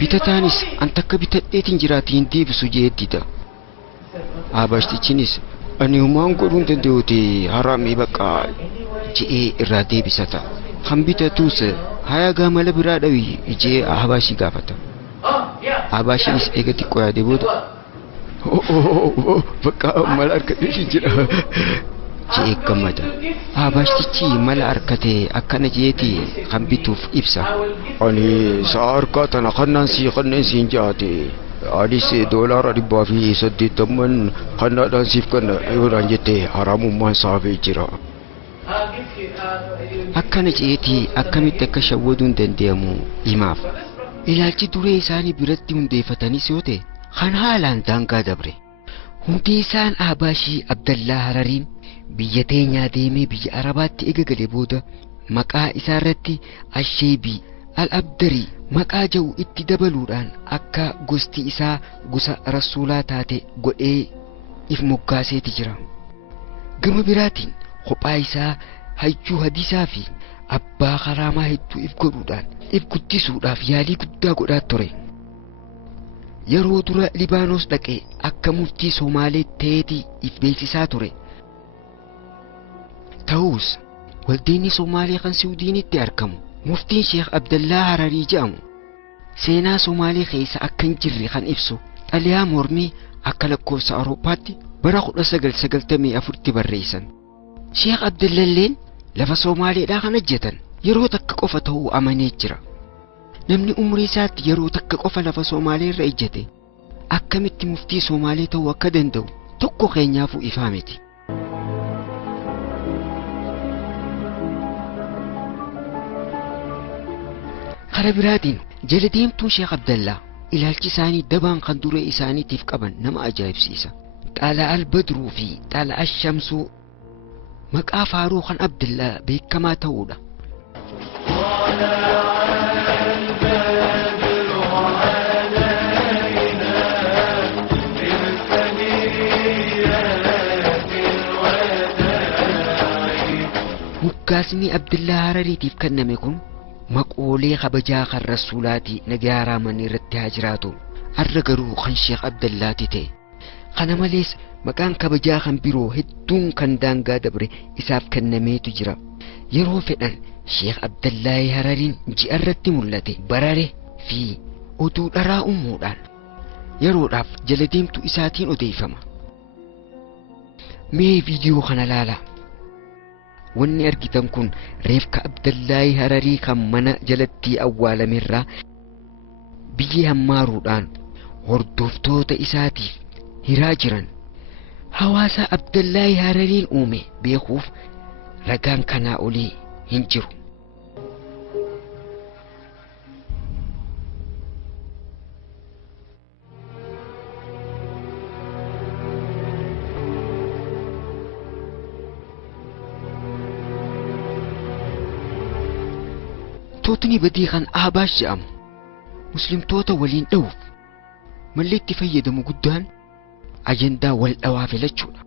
Bitataanis an takka bitadheetiin jiraatiin deebisu jeeddida. Abaashtichinis ani humaan godhuun danda'uuti haraamii bakka je'ee irraa deebisata. Kan bitatuus hayagaa mala biraa dhawi ijee Abaashii gaafata. Abaashiinis eega xiqqoo yaadee booda bakka mala harkatee jira je'ee gammada. Abaashtichi mala harkatee akkana jeeti kan bituuf ibsa. Ani sa'a harkaa tana kannaan siin jaate. Anis doolaara 180 kannaadhaan siif kana yoodhaan jettee haraamummaan saafee jira. Akkana jeetii akkamitti akka shawwaduun danda'amu himaaf. Ilaalchi duree isaanii biratti hundeeffatanis yoo ta'e kan haalaan daangaa dabre. Hundeessaan Abaashii Abdallaa Harariin biyya teenyaa deemee biyya Arabaatti ega galee booda maqaa isaarratti Asheebii Al-Abdarii maqaa jedhu itti dabaluudhaan akka gosti isaa gosa rasuulaa taate godhee if moggaaseeti jira. Gama biraatiin kophaa isaa hayyuu hadiisaa fi abbaa karaamaa hedduu if godhuudhaan if guddisuudhaaf yaalii guddaa godhaa ture. Yeroo dura Libaanos dhaqee akka muftii Somaalee ta'eetii if beeksisaa ture. Ta'us waldeenni Somaalee kan Siwiidinitti argamu muftiin Sheekh Abdallaa Hararii jedhamu seenaa Somaalee keessa akka hin jirre kan ibsu xaliyaa mormii akka lakkoofsa Awurooppaatti bara 1994tti barreessan. Sheekh Abdallalleen lafa Somaaleedhaa kan hojjetan yeroo takka qofa ta'uu amanee jira. Namni umrii isaatti yeroo takka qofa lafa Somaalee irra ejjete akkamitti muftii Somaalee ta'uu akka danda'u tokko keenyaafuu ifaa miti. Kara biraatiin jala deemtuun Sheekh Abdallaa ilaalchi isaanii dabaan kan duree isaaniitiif qaban nama ajaa'ibsiisa. Xaalaa Albadruu fi Xaalaa Ashamsuu maqaa faaruu kan Abdallaa beekamaa ta'uudha. Muggaasni Abdallaa Harariitiif kenname kun maqoolee kabajaa kan rasuulaati nagaa raamanii irratti haa jiraatu. Har'a garuu kan Sheekh Abdallaati ta'e. Kana malees maqaan kabajaa kan biroo hedduun kan daangaa dabre isaaf kennameetu jira. Yeroo fedhan Sheekh Abdallaa Harariin ji'a irratti mul'ate barare fi oduu dharaa uumuudhaan yeroodhaaf jala deemtuu isaatiin odeeffama. Mee viidiyoo kana laala. Wanni argitan kun reefka Abdallaa Hararii kan mana jalatti awwaalamerraa biyyee hammaaruudhaan hordoftoota isaatiif hiraa jiran. Hawaasa Abdallaa Harariin uume beekuuf ragaan kanaa olii hin jiru. Tootni badii kan Abaash jedhamu muslimtoota waliin dha'uuf malli itti fayyadamu guddaan ajandaa wal dhawaa filachuudha.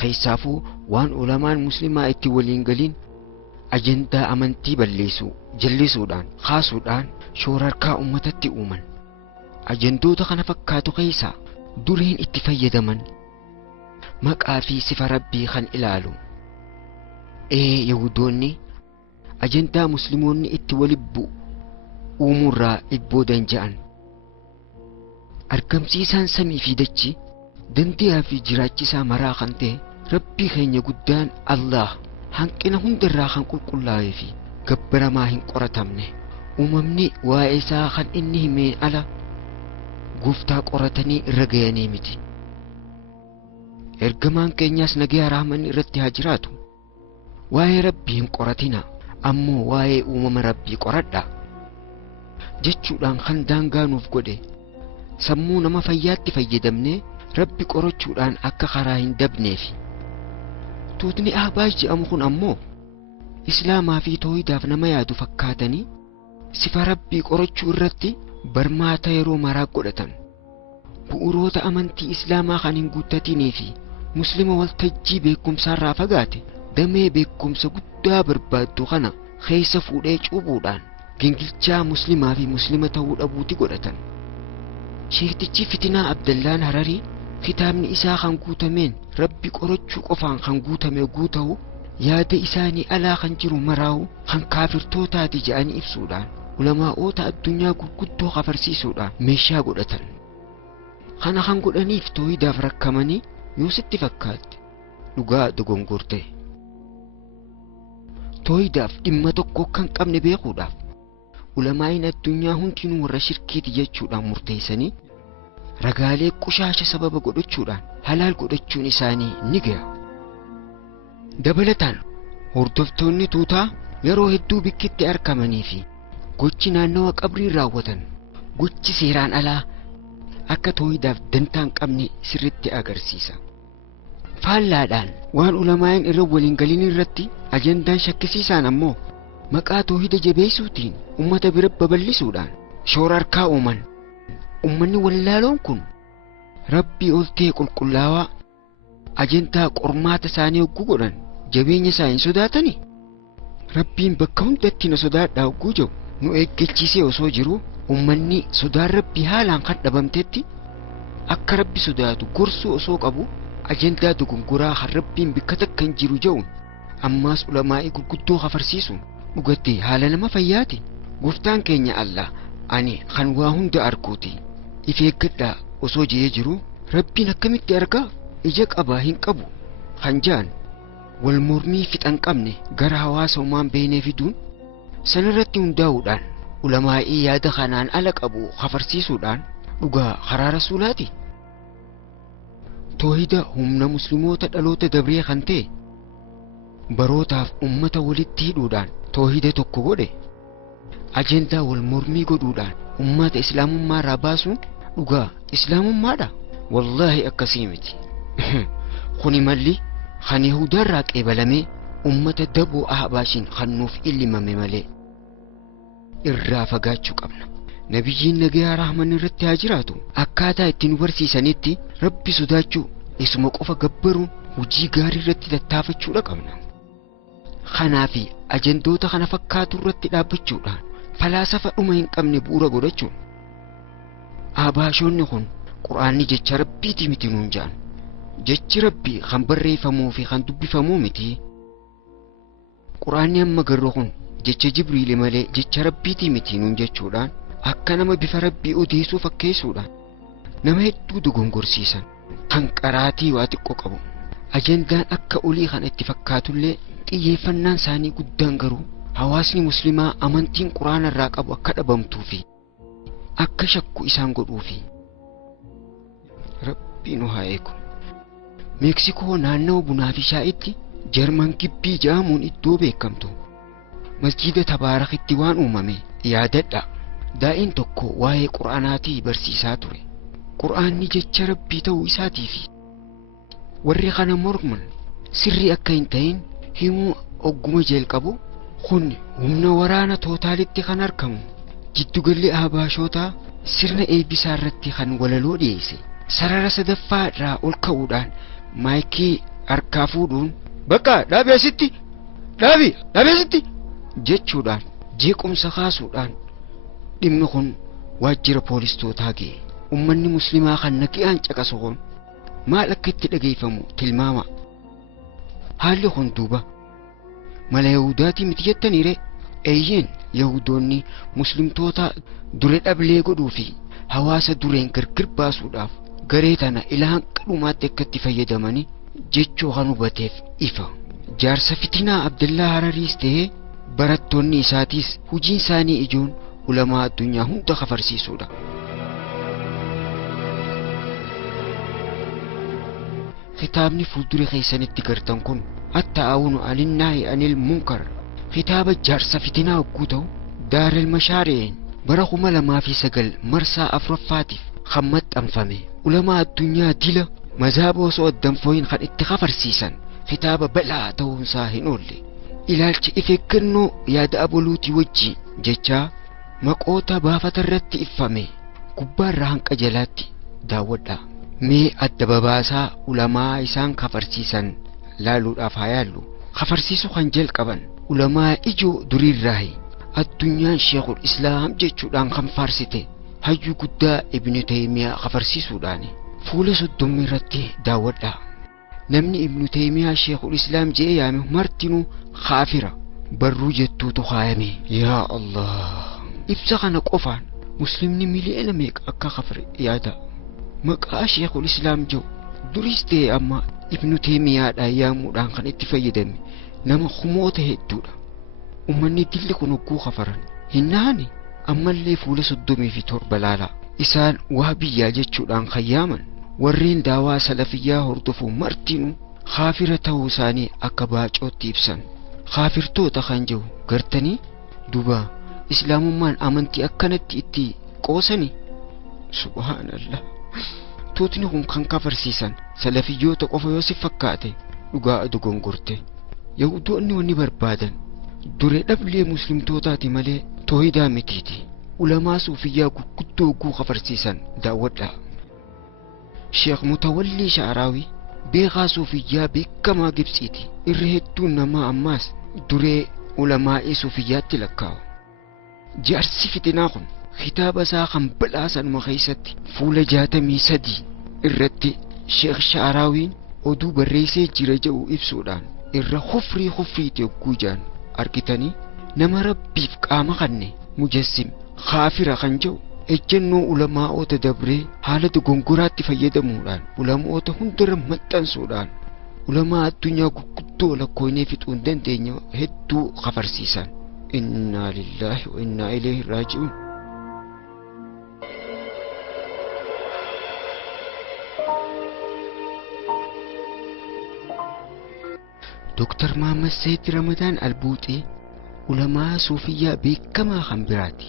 Keessaafuu waan ulamaan muslimaa itti waliin galiin ajandaa amantii balleessuu jallisuudhaan kaasuudhaan shoorarkaa ummatatti uuman. Ajandoota kana fakkaatu keessaa dureen itti fayyadaman maqaa fi sifa rabbii kan ilaalu. Yahudoonni ajandaa muslimoonni itti walibbu uumurraa ibboodan ja'an. Argamsiisaan samii fi dachii dandeeyaa fi jiraachisaa maraa kan ta'e rabbii keenya guddaan Allah hanqina hundarraa kan qulqullaa'ee fi gabbaramaa hin qoratamne. Uumamni waa'ee isaa kan inni himeen ala gooftaa qoratanii irra gayanii miti. Ergamaan keenyaas nagaa rahmanni irratti haa jiraatu. Waa'ee rabbii hin qoratina ammoo waa'ee uumama rabbii qoradhaa jechuudhaan kan daangaa nuuf godhe. Sammuu nama fayyaatti fayyadamnee rabbi qorachuudhaan akka karaa hin dabneef. Tuutni Abaash jedhamu kun ammoo islaamaa fi toohidaaf nama yaadu fakkaatanii sifa rabbii qorachuu irratti barmaata yeroo maraa godhatan bu'uuroota amantii islaamaa kan hin guuttatinii fi muslima waltajjii beekumsaarraa fagaate damee beekumsa guddaa barbaaddu kana keessa fuudhee cuubuudhaan gingilchaa muslimaa fi muslima ta'uu dhabuuti godhatan. Sheektichi Fitinaa Abdallaan Hararii kitaabni isaa kan guutameen rabbi qorachuu qofaan kan guutame guuta'u yaada isaanii alaa kan jiru maraa'u kan kaafirtootaati jedhanii ibsuudhaan ulamaa'oota addunyaa gurguddoo kafarsiisuudhaan meeshaa godhatan. Kana kan godhaniif tooyidaaf rakkamanii yoo sitti fakkaate dhugaa dogongorte. Tooyidaaf dhimma tokko kan qabne beekuudhaaf ulamaa'in addunyaa hundinuu warra shirkiiti jechuudhaan murteessanii ragaalee qushaasha sababa godhachuudhaan halaal godhachuun isaanii ni ga'a. Dabalataan hordoftoonni tuutaa yeroo hedduu bikkitti argamanii fi gochi naannawa qabrii raawwatan gochi seeraan alaa akka tooyidaaf dantaan qabne sirritti agarsiisa. Faallaadhaan waan ulamaa'in irra waliin galin irratti ajandaan shakkisiisaan ammoo maqaa toohida jabeessuutiin ummata bira babal'isuudhaan shoora harkaa uuman. Ummanni wallaaloon kun rabbii ol ta'e qulqullaawaa ajandaa qormaata isaanii hogguu godhan jabeenya isaa hin sodaatani. Rabbiin bakka hundatti na sodaadhaa hogguu jiru nu eeggachiisee osoo jiru ummanni sodaan rabbii haalaan kan dhabamtetti akka rabbi sodaatu gorsuu osoo qabu ajandaa dogongoraa kan rabbiin bakka takka hin jiru jedhuun ammaas ulamaa'ii gurguddoo kafarsiisuun dhugatti haala nama fayyaati. Gooftaan keenya Allah ani kan waa hunda arguuti if eeggadhaa osoo jedhee jiru rabbiin akkamitti argaa ija qabaa hin qabu kan jedhan wal mormii fixan qabne gara hawaasa uumaan beeknee fiduun sanirratti hundaa'uudhaan ulamaa'ii yaada kanaan ala qabu kafarsiisuudhaan dhugaa karaa rasuulaati. Toohida humna muslimoota dhaloota dabree kan ta'e barootaaf ummata walitti hidhuudhaan toohida tokko godhe ajandaa wal mormii godhuudhaan ummata islaamummaa irraa baasuun dhugaa islaamummaadha. Wallaahi akkasii miti. Kuni malli kan Yihuudaarraa qeebalamee ummata daboo ahbaashiin kan nuuf illimame malee irraa fagaachuu qabna. Nabiyyiin nagayaa rahman irratti haa jiraatu akkaataa ittiin barsiisanitti rabbi sodaachuu isuma qofa gabbaruun hojii gaarii irratti tattaafachuudha qabna. Kanaafi ajandoota kana fakkaatu irratti dhaabbachuudhaan falaasafa dhuma hin qabne bu'uura godhachuun ahbaashoonni kun quraanni jecha rabbiiti miti nuun jedhan. Jechi rabbii kan barreeffamuu fi kan dubbifamuu miti. Quraanni amma garuu kun jecha Jibriil malee jecha rabbiiti miti nuun jechuudhaan akka nama bifa rabbii odeessuu fakkeessuudhaan nama hedduu dogongorsiisan kan qaraatii waa xiqqoo qabu. Ajandaan akka olii kan itti fakkaatullee xiyyeeffannaan isaanii guddaan garuu hawaasni muslimaa amantiin quraana irraa qabu akka dhabamtuu fi akka shakku isaan godhuu fi rabbiin haa eegu. Meeksikoo naannoo bunaa fi shaa'itti Jarman gibbii jedhamuun iddoo beekamtu masjiida tabaarakitti waan uumame yaadadha. Daa'in tokko waa'ee quraanaatii barsiisaa ture. Quraanni jecha rabbii ta'uu isaatii fi warri kana morman sirrii akka hin ta'in himuu ogguma jalqabu kun humna waraana tootaalitti kan argamu jiddugalli ahbaashootaa sirna eebbisaa irratti kan walaloo dhiyeesse. Sarara sadaffaa irraa ol ka'uudhaan maayikii harkaa fuudhuun bakka dhaabeesitti jechuudhaan jeequmsa kaasuudhaan dhimmi kun waajjira poolistootaa ga'e. Ummanni muslimaa kan nagaan caqasu kun maal akka itti dhageeffamu tilmaama. Haalli kun duuba mala Yahudaatii miti jettaniire eeyyeen Yahudoonni muslimtoota dure dhablee godhuu fi hawaasa dureen gargar baasuudhaaf garee tana ilhaan qabumaatti akka itti fayyadamanii jechuu kan hubateef ifa. Jaarsa Fitinaa Abdallaa Harariis ta'ee barattoonni isaatiis hojiin isaanii ijoon ulamaa addunyaa hunda kafarsiisuudha. Kitaabni fuuldura keessanitti gartan kun At-Ta'aawunu 'Alannaahi 'Anil Munkar kitaaba jaarsa Fitinaa hogguu ta'u Daaril Mashaari'een bara 2009 marsaa afuraffaatiif kan maxxanfame ulamaa addunyaa dila mazhaaba osoo addanfooyin kan itti kafarsiisan kitaaba bal'aa ta'uunsaa hin oolle ilaalcha ifeeggannoo yaada aboluutii wajjii jechaa maqoota baafatarratti iffame gubbaarra hanqa jalaatti daawwadha. Mee adda babaasaa ulamaa isaan kafarsiisan laaluudhaaf haa yaallu. Kafarsiisuu kan jalqaban ulamaa ijoo duriirraahi addunyaan Sheekul Islaam jechuudhaan kan faarsite hayyuu guddaa Ibnu Taymiyaa kafarsiisuudhaani. Fuula 30 irratti daawwadha. Namni Ibnu Taymiyaa Sheekul Islaam jee yaame martinuu kaafira barruu jettuutu kaayame. Yaa Allah, ibsa kana qofaan muslimni miliyoona meeqa akka kafire yaada. Maqaa Sheekul Islaam jiru duris ta'e amma Ibnu Taymiyaadha yaamuudhaan kan itti fayyadame nama kumoota hedduudha. Ummanni dilli kun hogguu kafaran hinnaani ammallee fuula 37 laala. Isaan wahabiyyaa jechuudhaan kan yaaman warreen daawaa salafiyyaa hordofu martinuu kaafira ta'uu isaanii akka baacootti ibsan. Kaafirtoota kan jiru gartanii duba islaamummaan amantii akkanatti itti qoosani. Subhaanallah. Tuutni kun kan kafarsiisan salafiyyoota qofa yoo si fakkaate dhugaa dogongorte. Yahudoonni wanni barbaadan duree dhablee muslimtootaati malee toohidaa mitiiti. Ulamaa suufiyyaa guguddoo hogguu kafarsiisan daawwadha. Sheekh Mutawallii Sha'araawi beekaa suufiyyaa beekamaa Gibsiiti. Irra hedduun namaa ammaas duree ulamaa'ii suufiyyaatti lakkaa'u. Jaarsi fitinaa kun kitaaba isaa kan badhaasan keessatti fuula 63 irratti Sheekh Sha'araawiin oduu barreessee jira jedhu ibsuudhaan irra khufriitti hogguu jaan argitanii nama rabbiif qaama kanne mujassim kaafira kan jedhu ejjennoo ulamaa'ota dabree haala dogongoraatti fayyadamuudhaan ulamaa'ota hundarra maxxansuudhaan ulamaa addunyaa guguddoo lakkoofnee fixuu hin dandeenye hedduu kafarsiisan. Inna lillahi wa inna ilayhi raaji'uun. Dr. Muhammad Sayyid Ramadaan Albuuxii ulamaa suufiyyaa beekamaa kan biraati.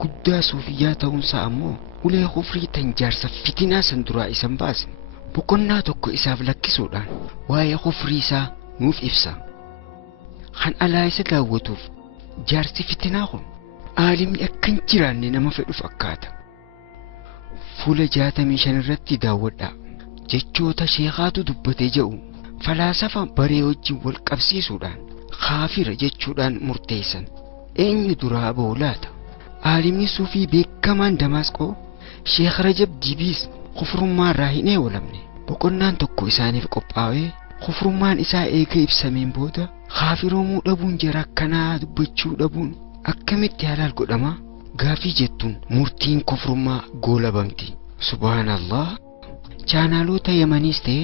Guddaa suufiyyaa ta'uunsaa ammoo ulee khufrii tan jaarsa fitinaa san duraa isan baasne boqonnaa tokko isaaf lakkisuudhaan waa'ee khufrii isaa nuuf ibsa. Kan alaa isa daawwatuuf jaarsi fitinaa kun aalimni akkan jiraanne nama fedhu fakkaata. Fuula 65 irratti daawwadha. Jechoota sheekaatu dubbatee jedhu falaasafa baree wajjin wal qabsiisuudhaan kaafira jechuudhaan murteessan. Eenyu duraa boolaata? Aalimni suufii beekamaan Damaasqoo Sheekh Rajab Dibiis kufrummaa irraa hin eewalamne. Boqonnaan tokko isaaniif qophaa'ee kufrummaan isaa eega ibsameen booda kaafiroomuu dhabuun jara akkanaa dubbachuu dhabuun akkamitti halaal godhama gaafii jettuun murtiin kufrummaa goolabamti. Subhaanallah. Chaanaalota Yamaniis ta'e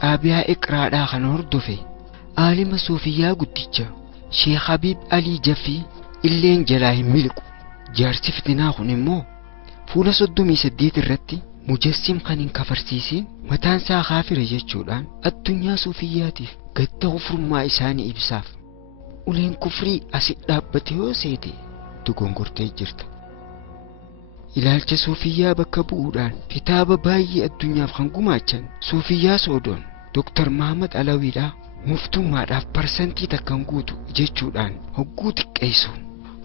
xaabiyaa iqraadhaa kan hordofe aalima suufiyyaa guddicha Sheekh Habiib Alii Jaffii illeen jalaa hin miliqu. Jaarsi fitinaa kun immoo fuula 38 irratti mujassim kan hin kafarsiisin mataan isaa kaafira jechuudhaan addunyaa suufiyyaatiif gadda kufrummaa isaanii ibsaaf. Uleen kufrii asit dhaabbate yoo seete dogongortee jirta. Ilaalcha suufiyyaa bakka bu'uudhaan kitaaba baay'ee addunyaaf kan gumaachan suufiyyaa Soodoon Dr. Muhammad Alawiidhaa muftummaadhaaf parsantii takkan guutu jechuudhaan hogguu xiqqeessu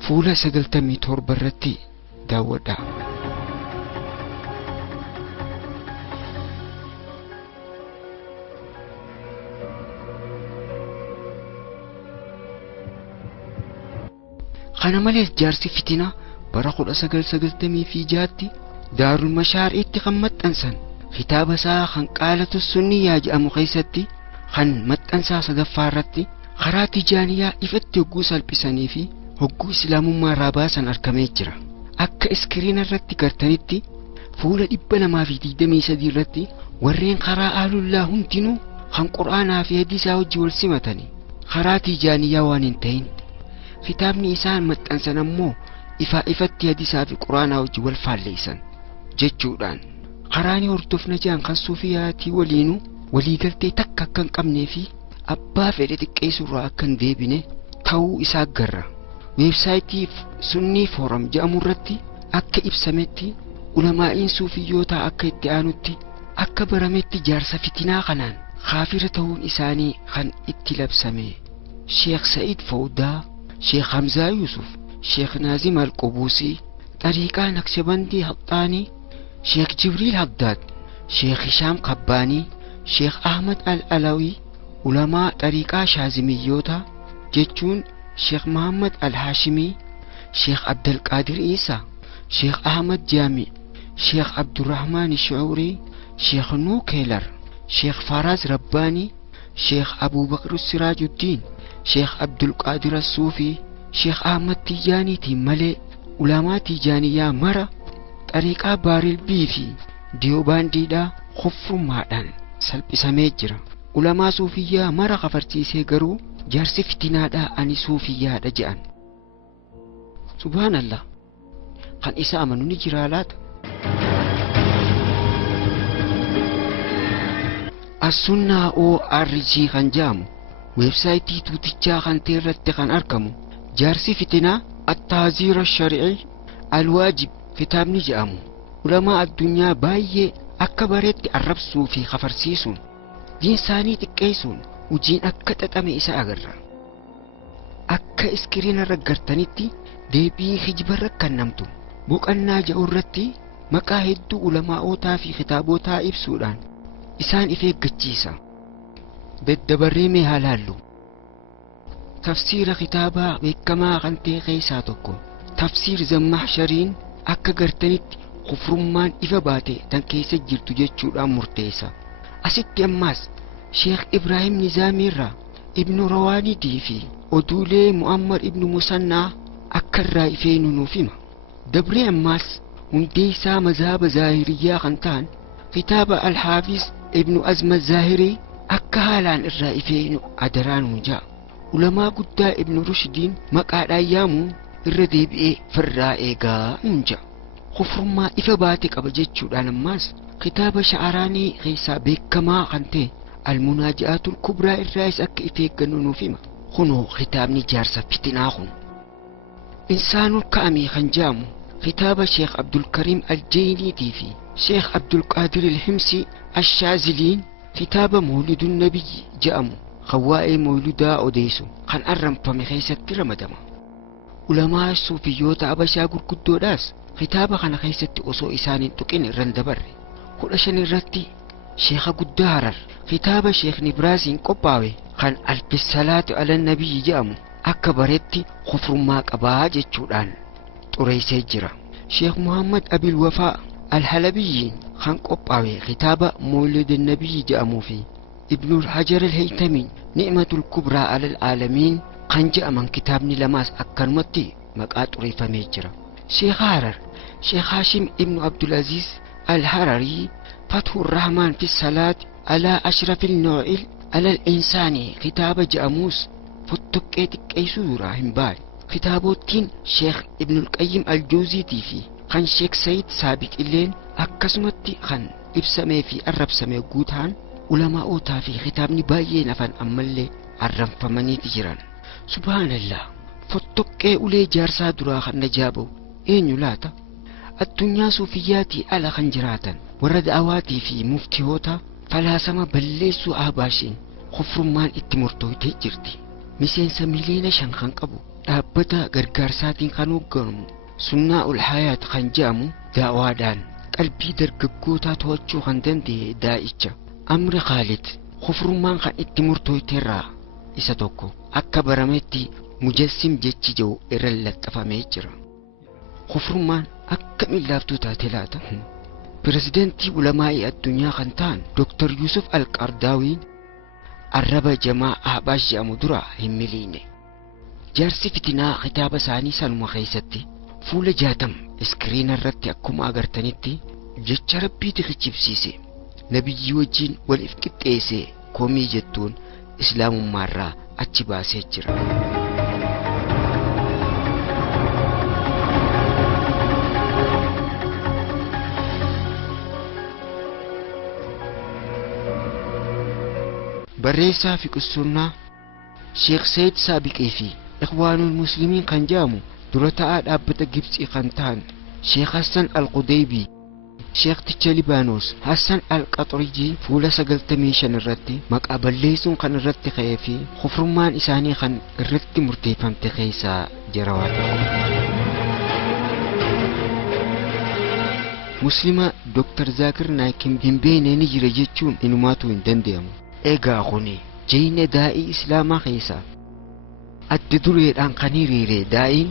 fuula 97 irratti daawwadha. Kana malees jaarsi fitinaa bara 1996tti Daarul Mashaari'itti kan maxxansan kitaaba isaa kan qaalatu sunniyyaa jedhamu keessatti kan maxxansaa 9ffaa irratti karaa tijaaniyaa ifatti hogguu salphisanii fi hogguu islaamummaa irraa baasan argamee jira. Akka iskiriina irratti gartanitti fuula 223 irratti warreen karaa aalullaa hundinuu kan qur'aanaa fi hadiisaa wajji wal simatanii karaa tijaaniyaa waan hin ta'in kitaabni isaan maxxansan ammoo ifatti hadiisaa fi qur'aanaa wajji wal faalleessan jechuudhaan karaani hordofna jedhan kan suufiyaatii waliinuu waliigaltee takka akka hin qabnee fi abbaa fedhe xiqqeessurraa akka hin deebine ta'uu isaa agarra. Weebsaayitii Sunnii Fooram jedhamu irratti akka ibsametti ulamaa'iin suufiyyoota akka itti aanutti akka barametti jaarsa fitinaa kanaan kaafira ta'uun isaanii kan itti labsame Sheekh Sa'iid Fawdaa, Sheekh Hamzaa Yusuf, Sheekh Naazim Al-Qubuusii, Xariiqaa Naqshbandii Haxxaanii, Sheekh Jibriil Habdaad, Sheekh Hishaam Kabbaanii, Sheekh Ahmad Al-Alawii, ulamaa xariiqaa Shaazimiyyoota jechuun Sheekh Muhammad Al-Haashimii, Sheekh Abdulqaadir Isaa, Sheekh Ahmad Jaami, Sheekh Abdurrahmaan Shu'uurii, Sheekh Nuu Keelar, Sheekh Faraaz Rabbaanii, Sheekh Abubakr Siraajuddiin, Sheekh Abdulqaadir As-Suufii, Sheekh Ahmad Tijaaniitiin malee ulamaa Tijaaniyyaa mara xariiqaa Baarilbii fi Diyoobaandiidhaa kufrummaadhaan salphisamee jira. Ulamaa Suufiyyaa mara kafarsiisee garuu jaarsi fitinaadhaa ani Suufiyyaadha jedhan. Subhaanallah, kan isa amanu ni jira laata? As-Sunnaa ORG kan jedhamu weebsaayitii tuutichaa kan ta'e irratti kan argamu jaarsi fitinaa At-Tahziir Ash-Shar'ii Al-Waajib kitaabni jedhamu ulamaa addunyaa baay'ee akka bareetti arrabsuu fi kafarsiisuun diin isaanii xiqqeessuun hojiin akka xaxame isa agarra. Akka iskiriina irra gartanitti deebii hijibarra kan namtu boqannaa jedhu irratti maqaa hedduu ulamaa'ootaa fi kitaabotaa ibsuudhaan isaan if eeggachiisa. Daddabarree mee haa laallu. Tafsiira kitaabaa beekamaa kan ta'e keessaa tokko Tafsiir Zammahshariin akka gartanitti kufrummaan ifa baate tan keessa jirtu jechuudhaan murteessa. Asitti ammaas Sheekh Ibraahim Nizaamii irraa Ibnu Rawaaniitii fi oduulee Mu'ammar Ibnu Musannaa akka irraa ifeenu nuuf hima. Dabree ammaas hundee isaa mazhaaba Zaahiriyyaa kan ta'an kitaaba Al-Haafiz Ibnu Azma Zaahirii akka haalaan irraa ifeenu adaraan hunjaa. Ulamaa guddaa Ibnu Rushdiin maqaadhaan yaamuun irra deebi'ee firraa eegaa hunja. Kufrummaa ifa baate qaba jechuudhaan ammaas kitaaba Sha'araanii keessaa beekamaa kan ta'e Al-Munaaji'aatul Kubraa irraas akka if eeggannu nuuf hima. Kunoo kitaabni jaarsa fitinaa kun. Insaanul Kaamii kan jedhamu kitaaba Sheekh Abdulkariim Al-Jayniitii fi Sheekh Abdulqaadir Al-Himsi Ash-Shaaziliin kitaaba Mawlidun Nabiyyi jedhamu kan waa'ee mawlidaa odeessu kan arramfame keessatti ramadama. Ulamaa Suufiyyoota Habashaa gurguddoodhaas kitaaba kana keessatti osoo isaaniin tuqin irra dabarre 15 irratti Sheekha guddaa Harar kitaaba Sheekh Nibraasiin qophaa'e kan Alfissalaatu ala Nabiyyi jedhamu akka bareetti kufrummaa qabaa jechuudhaan xureessee jira. Sheekh Muhammad Abil Wafaa Al-Halabiyyiin kan qophaa'e kitaaba Mawlidun Nabiyyi jedhamuu fi Ibnul Hajar Al-Haytamiin Ni'matul Kubraa alal Aalamiin kan jedhaman kitaabni lamaas akkanumatti maqaa xureeffamee jira. Sheekh Harar Sheekh Haashim Ibnu Abdulaziz Al-Hararii Fathur Rahmaan fi Salaat ala Ashrafil Noo'il alal Insaanii kitaaba jedhamuus fottoqqee xiqqeessuu irraa hin baane. Kitaabottiin Sheekh Ibnul Qayyim Al-Jawziitii fi kan Sheekh Sayyid Saabiq illeen akkasumatti kan ibsamee fi arrabsamee guutaan ulamaa'ootaa fi kitaabni baay'een afaan ammallee arranfamaniiti jiran. Subhaanallah, fottoqqee ulee jaarsaa duraa kan najaabu eenyu laata? Addunyaa Suufiyyaatii ala kan jiraatan warra da'awaatii fi muftiyoota falaasama balleessuu Ahbaashiin kufrummaan itti murtooytee jirti. Miseensa miliyoona 5 kan qabu dhaabbata gargaarsaatiin kan hoogganamu Sunnaa ul Hayaat kan jedhamu da'awaadhaan qalbii dargaggootaa to'achuu kan danda'e daa'icha Amri Khaalid kufrummaan kan itti murtooyteerraa isa tokko akka barametti mujassim jechi jiru irra laxxafamee jira. Kufrummaan akka millaaftuu taate laata? Pirezidantii ulamaa'ii addunyaa kan ta'an Dr. Yusuf Al-Qardaawiin arraba jamaa Ahbaash jedhamu dura hin miliine. Jaarsi fitinaa kitaaba isaanii sanuma keessatti fuula 60 iskiriina irratti akkuma agartanitti jecha Rabbii tikichibsiise. Nabiyyi wajjin waliif qixxeessee komii jettuun islaamummaarraa achi baasee jira. Barreessaa fi qussunnaa Sheekh Sayyid Saabiqii fi Ikhwaanul Muslimiin kan jedhamu dura ta'aa dhaabbata Gibxii kan ta'an Sheekh Hassan Al-Qudaybii Sheekh Ticha Libaanos Hassan Al-Qaxrijii fuula 95 irratti maqaa balleessuun kan irratti ka'ee fi kufrummaan isaanii kan irratti murteeffamte keessaa jira waan ta'eef. muslima Dr. Zaakir Naayik hin beekne ni jira jechuun inumaatu hin danda'amu. Egaa kuni jeena daa'ii islaamaa keessa adda dureedhaan kan hiriire daa'iin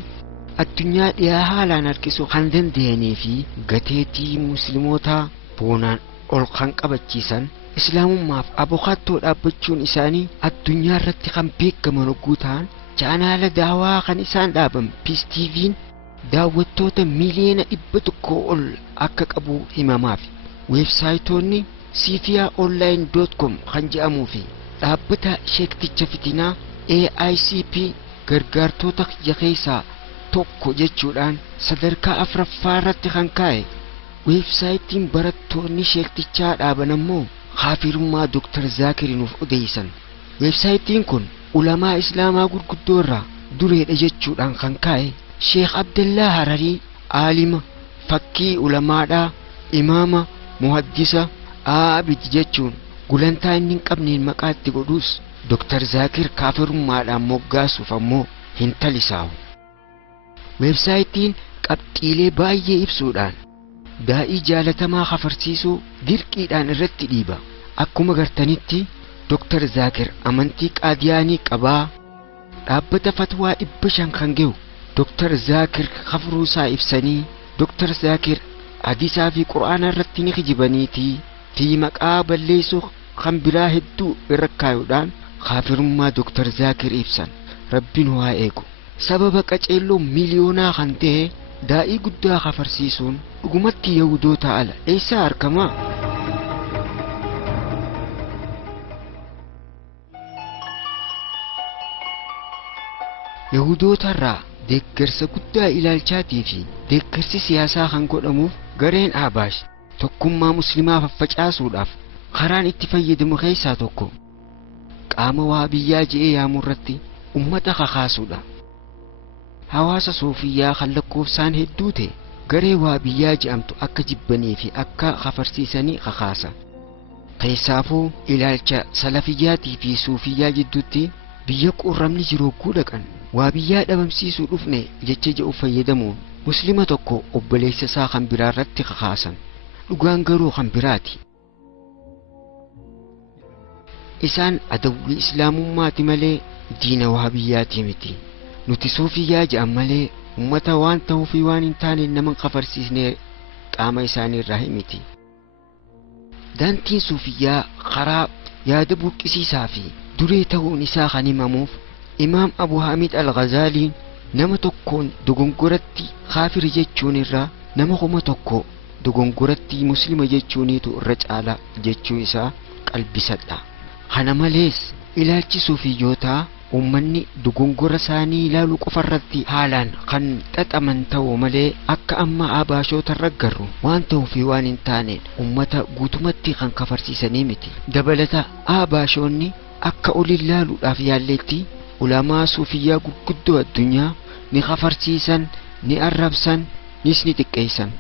addunyaa dhiyaa haalaan harkisuu kan danda'anii fi gateetii muslimootaa boonaan ol kan qabachiisan islaamummaaf abokaattoo dhaabbachuun isaanii addunyaa irratti kan beekaman hogguu ta'an chaanaala daawaa kan isaan dhaaban Peace TV'n daawwattoota miliyoona 100 ol akka qabu himamaaf. Weebsaayitoonni sifiaonline.com kan jedhamuu fi dhaabbata sheekticha fitinaa AICP gargaartota kiyya keessaa tokko jechuudhaan sadarkaa afuraffaa irratti kan kaa'e. Weebsaayitiin barattoonni sheektichaa dhaaban ammoo haafirummaa Dr. Zaakirinuuf odeessan. Weebsaayitiin kun ulamaa islaamaa gurguddoo irraa dureedha jechuudhaan kan kaa'e. Sheekh Abdullah Hararii aalima fakkii ulamaadhaa imaama muhaddisa aabid jechuun gulantaa inni hin qabneen maqaatti godhuus Dr. Zaakir kaafirummaadhaan moggaasuuf ammoo hin talisaa'u. Weebsaayitiin qabxiilee baay'ee ibsuudhaan daa'ii jaalatamaa kafarsiisuu dirqiidhaan irratti dhiiba. Akkuma gartanitti Dr. Zaakir amantii qaadiyaanii qabaa. Dhaabbata fatwaa 500 kan ge'u Dr. Zaakir kafruusaa ibsanii Dr. Zaakir hadiisaa fi qura'aana irratti ni kijibaniiti fi maqaa balleessuu kan biraa hedduu irra kaayuudhaan kaafirummaa Dr. Zaakir ibsan. Rabbiin haa eegu. Sababa qaceelloo miliyoonaa kan ta'e daa'ii guddaa kafarsiisuun dhugumatti yahudoota ala eessaa argama? Yahudoota irraa deeggarsa guddaa ilaalchaatii fi deeggarsi siyaasaa kan godhamuuf gareen Abaash tokkummaa muslimaa faffacaasuudhaaf karaan itti fayyadamu keessaa tokko qaama wahabiyyaa jedhee yaamu irratti ummata kakaasuudha. Hawaasa suufiyyaa kan lakkoofsaan hedduu ta'e garee wahabiyyaa jedhamtu akka jibbanii fi akka kafarsiisanii kakaasa. Keessaafuu ilaalcha salafiyyaatii fi suufiyyaa jidduutti biyya qurramni jiru hogguu dhaqan wahabiyyaa dhabamsiisuu dhufne jecha jedhu fayyadamuun muslima tokko obboleessa isaa kan biraa irratti kakaasan. Dhugaan garuu kan biraati. Isaan adawwii islaamummaati malee diina wahabiyyaati miti. Nuti suufiyyaa jedhan malee ummata waan ta'uu fi waan hin taane nama kafarsiisnee qaama isaanii irraa himiti. Daantiin suufiyyaa karaa yaada buqqisiisaa fi duree ta'uun isaa kan himamuuf Imaam Abu Hamid Al-Ghazaaliin nama tokkoon dogongoratti kaafir jechuun irraa nama kuma tokko dogongoratti muslima jechuuniitu irra caala jechuu isaa qalbisadha. Kana malees ilaalchi suufiyyootaa ummanni dogongora isaanii ilaaluu qofarratti haalaan kan xaxaman ta'u malee akka amma abaashoota raggarru waan ta'uu fi waan hin taane ummata guutumatti kan kafarsiisanii miti. Dabalata abaashoonni akka ol ilaaluudhaaf yaalleetti ulamaa suufiyyaa gurguddoo addunyaa ni kafarsiisan, ni arrabsan, ni xiqqeessan.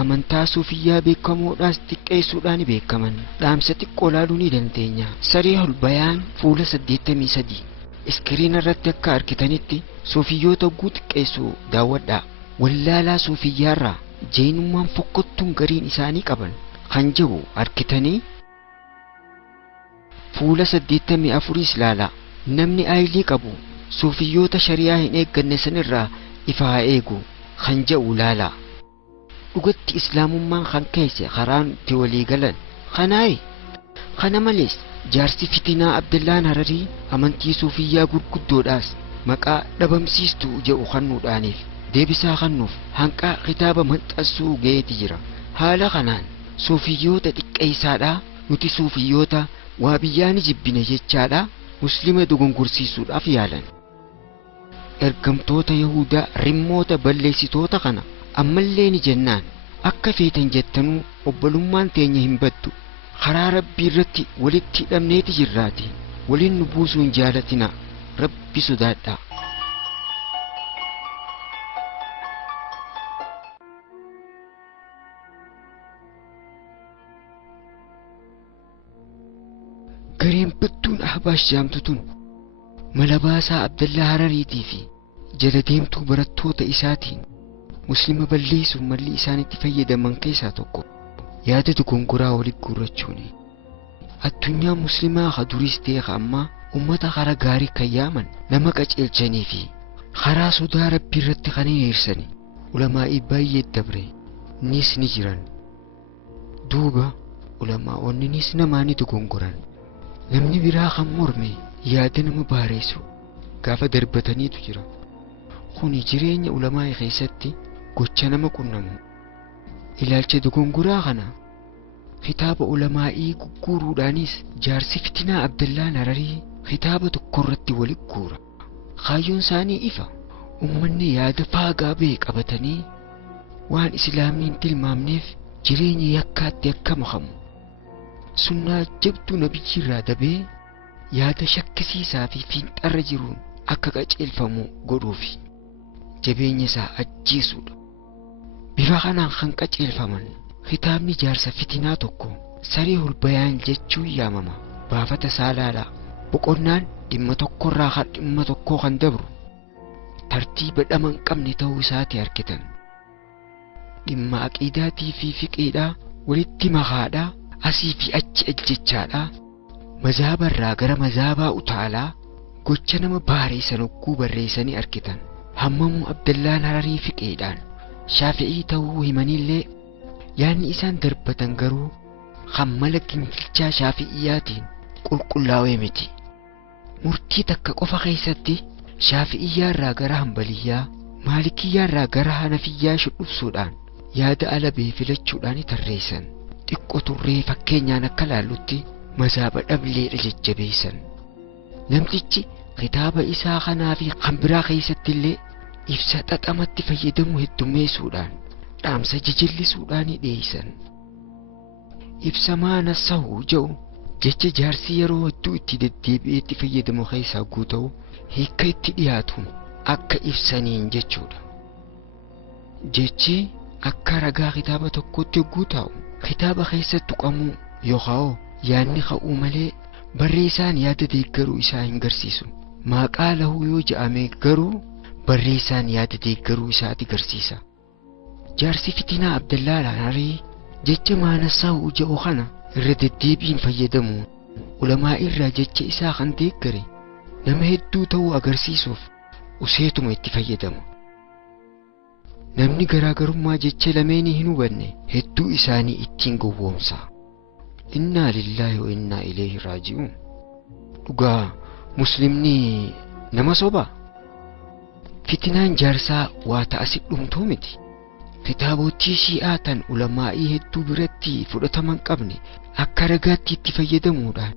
Amantaa suufiyyaa beekamoodhaas xiqqeessuudhaan ni beekaman. Dhaamsa xiqqoo laaluu ni dandeenya. Sariihul Bayaan fuula 83. Iskiriina irratti akka argitanitti suufiyyoota guu xiqqeessuu daawwadhaa. Wallaalaa suufiyyaarraa jeenummaan fokkottuun gariin isaanii qaban kan jiru argitanii fuula 84 ilaalaa. Namni aayilii qabu suufiyyoota shari'aa hin eegganne sanirraa ifa haa eegu kan jedhu ilaalaa. Dhugatti islaamummaan kan keesse karaan itti walii galan kanaayi. Kana malees jaarsi fitinaa Abdullaan Hararii amantii suufiyyaa gurguddoodhaas maqaa dhabamsiistuu jedhu kennuudhaaniif deebisaa kennuuf hanqa kitaaba maxxansuu ga'eeti jira. Haala kanaan suufiyyoota xiqqeessaadhaa nuti suufiyyoota wahabiyyaa ni jibbina jechaadhaa muslima dogongorsiisuudhaaf yaalan. Ergamtoota Yahudaa rimmoota balleessitoota kana ammallee ni jennaan akka feetan jettanuu obbolummaan teenya hin baddu. Karaa Rabbii irratti walitti hidhamneeti jirraati. Waliin nu buusuu hin jaalatina. Rabbi sodaadhaa. Gareen badduun Ahbaash jaamtutun malabaasaa Abdallaa Harariitii fi jala deemtuu barattoota isaatiin muslima balleessuuf malli isaanitti fayyadaman keessaa tokko yaada dogongoraa walitti guurrachuuni. Addunyaa muslimaa haa duris ta'e haa ammaa ummata karaa gaarii kan yaaman nama qajeelchanii fi karaa sodaa rabbii irratti kan hiriirsani ulamaa'ii baay'ee dabre nis ni jiran. Duuba ulamaa'onnis namaani dogongoran. Namni biraa kan morme yaada nama baareessu gaafa darbataniitu jira. Kuni jireenya ulamaa'ii keessatti gocha nama qunnamu. Ilaalcha dogongoraa kana kitaaba ulamaa'ii gugguuruudhaanis jaarsi fitinaa Abdallaan Hararii kitaaba tokko irratti walitti guura. Kaayyoon isaanii ifa. Ummanni yaada faagaa ba'e qabatanii waan islaamiin tilmaamneef jireenya yakkaatti akka makamu. Sunnaa jabduu nabiyyi irraa dabee yaada shakkisiisaa fi fiinxarra jiruun akka qajeelfamu godhuufi jabeenya isaa ajjeesuudha. Bifa kanaan kan qajeelfaman kitaabni jaarsa fitinaa tokko Sariihul Bayaan jechuun yaamama. Baafata saalaalaa boqonnaan dhimma tokkorraa kan dhimma tokkoo kan dabru tartiiba dhaman qabne ta'uu isaati argitan. Dhimma aqiidaatii fi fiqeedhaa walitti makaadhaa asii fi achi ajjechaadhaa mazaabarraa gara mazaabaa utaalaa gocha nama baareessan hogguu barreessanii argitan. Hammamuu Abdallaan Hararii fiqeedhaan Shaafi'ii ta'uu himanillee yaanni isaan darbatan garuu hammala ginkilchaa Shaafi'iyyaatiin qulqullaa'ee miti. Murtii takka qofa keessatti Shaafi'iyyaarraa gara Hanbaliyyaa, Maalikiyyaarraa gara Hanafiyyaa shudhubsuudhaan yaada ala ba'e filachuudhaan tarreessan. Xiqqoo turree fakkeenyaan akka laallutti mazaaba dhableedha jajjabeessan. Namtichi kitaaba isaa kanaa fi kan biraa keessatti illee ibsa xaxamatti fayyadamu heddummeessuudhaan dhaamsa jijillisuudhaan dhiyeessan. Ibsa maana sahuu jedhu jecha jaarsi yeroo hedduu itti deddeebi'eetti fayyadamu keessaa guuta'u hiika itti dhiyaatu akka ibsaniin jechuudha. Jechi akka ragaa kitaaba tokkotti guuta'u kitaaba keessatti tuqamuu yookaan yaadni ka'uu malee barreessaan yaada deeggaruu isaa hin garsiisu. Maqaa lahu yoo jedhame garuu barreessaan yaada deeggaruu isaati garsiisa. Jaarsi fitinaa Abdallaan Hararii jecha maanassa'uu jedhu kana irra deddeebiin fayyadamu ulamaa irraa jecha isaa kan deeggare nama hedduu ta'uu agarsiisuuf useetuma itti fayyadama. Namni garaagarummaa jecha lameenii hin hubanne hedduu isaanii ittiin gowwoomsa. Innaa lillaahi wa innaa ilayhi raaji'uun. Dhugaa muslimni nama soba. Fitinaan jaarsaa waa ta'asi dhumtuu miti. Kitaabotii shi'aa tan ulamaa'ii hedduu biratti fudhataman qabne akka ragaatti itti fayyadamuudhaan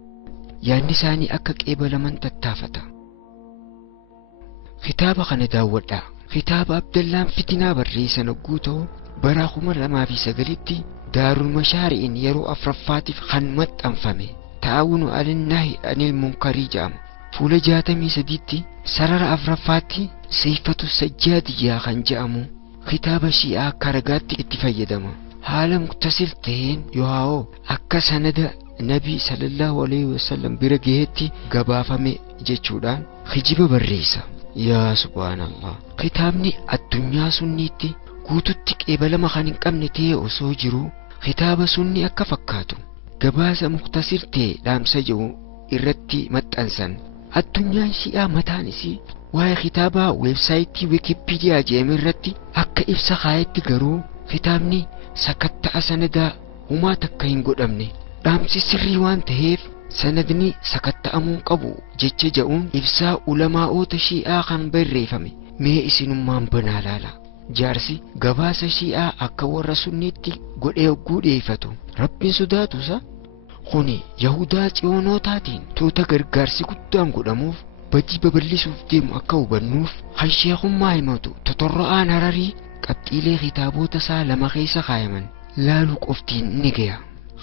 yaadni isaanii akka qeebalaman tattaafata. Kitaaba kana daawwadhaa. Kitaaba Abdallaan fitinaa barreessan hogguu ta'u bara 2009tti Daarul Mashaari'iin yeroo afraffaatiif kan maxxanfame Ta'aawunu Alannaahi Anil Munkarii jedhama. Fuula 63tti sarara afraffaatti Seeffatu Sajjaadiyyaa kan jedhamu kitaaba shi'aa akka ragaatti itti fayyadama. Haala muktasil ta'een yoo akka sanada Nabii sallallahu alaihi wasallam bira gaheetti gabaafame jechuudhaan hijiba barreessa. Yaa subhaanallah. Kitaabni addunyaa sunniitti guututti qeebalama kan hin qabne ta'e osoo jiru kitaaba sunni akka fakkaatu gabaasa muktasir ta'e dhaamsa jedhu irratti maxxansan. Addunyaan shi'aa mataan isii waa'ee kitaaba weebsaayitii Wikipeediyaa jedhame irratti akka ibsa kaayetti garuu kitaabni sakatta'a sanadaa humaa takka hin godhamne. Dhaamsi sirrii waan ta'eef sanadni sakatta'amuu qabu jecha jedhuun ibsaa ulamaa'oota shi'aa kan barreeffame. Mee isinummaan banaa laala. Jaarsi gabaasa shi'aa akka warra sunniitti godhee hogguu dhiyeeffatu Rabbiin sodaatusa. Kuni Yahudaa Tsiyoonotaatiin tuuta gargaarsi guddaan godhamuuf badii babal'isuuf deemu akka hubannuuf kan sheekummaa himatu Totorro'aan Hararii qabxiilee kitaabota isaa lama keessa kaayaman laaluu qoftiin ni gaya.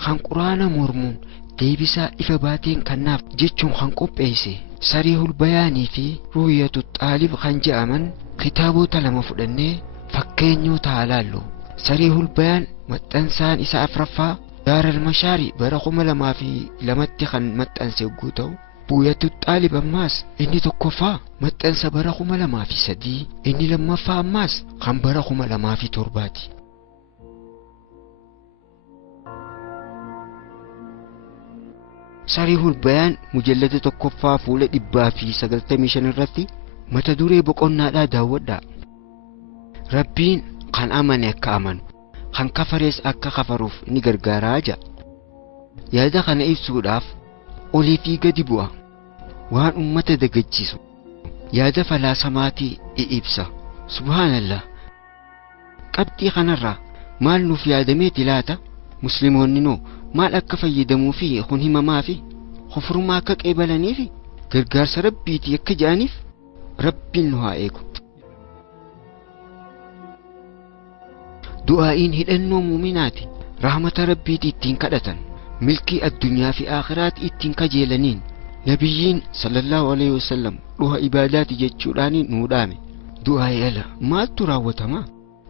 Kan quraana mormuun deebisaa ifa baateen kannaaf jechuun kan qopheesse Sariihul Bayaanii fi Ruhiyatu Xaalib kan jedhaman kitaabota lama fudhannee fakkeenyota halaallu. Sariihul Bayaan maxxansaan isaa afraffaa Daarul Mashaarii bara 2002tti kan maxxanse hogguu ta'u Buuyatu Xaalib ammaas inni tokkoffaa maxxansa bara 2003, inni lammaffaa ammaas kan bara 2007ti. Sariihul Bayaan mujallada tokkoffaa fuula 195 irratti mata duree boqonnaadhaa daawwadhaa. Rabbiin kan amane akka amanu, kan kafares akka kafaruuf ni gargaaraa jedha. Yaada kana ibsuudhaaf olii fi gadi bu'a. Waan ummata dagachiisu yaada falaasamaatii ibsa. Subhaanallah. Qabxii kanarraa maal nuuf yaadameeti laata? Musliimoonni noo maal akka fayyadamuu fi kun himamaa fi kufurmaa akka qeebalanii fi gargaarsa rabbiitii akka ja'aniif rabbiin nu haa eegu. Du'aa'iin hidhannoo muuminaati. Rahmata rabbiitii ittiin kadhatan, milkii addunyaa fi aakhiraati ittiin kajeelaniin nabiyyiin sallallahu alaihi wasallam dhuha ibaadaati jechuudhaan nuu dhaame. Du'aa'ii ala maaltu raawwatama?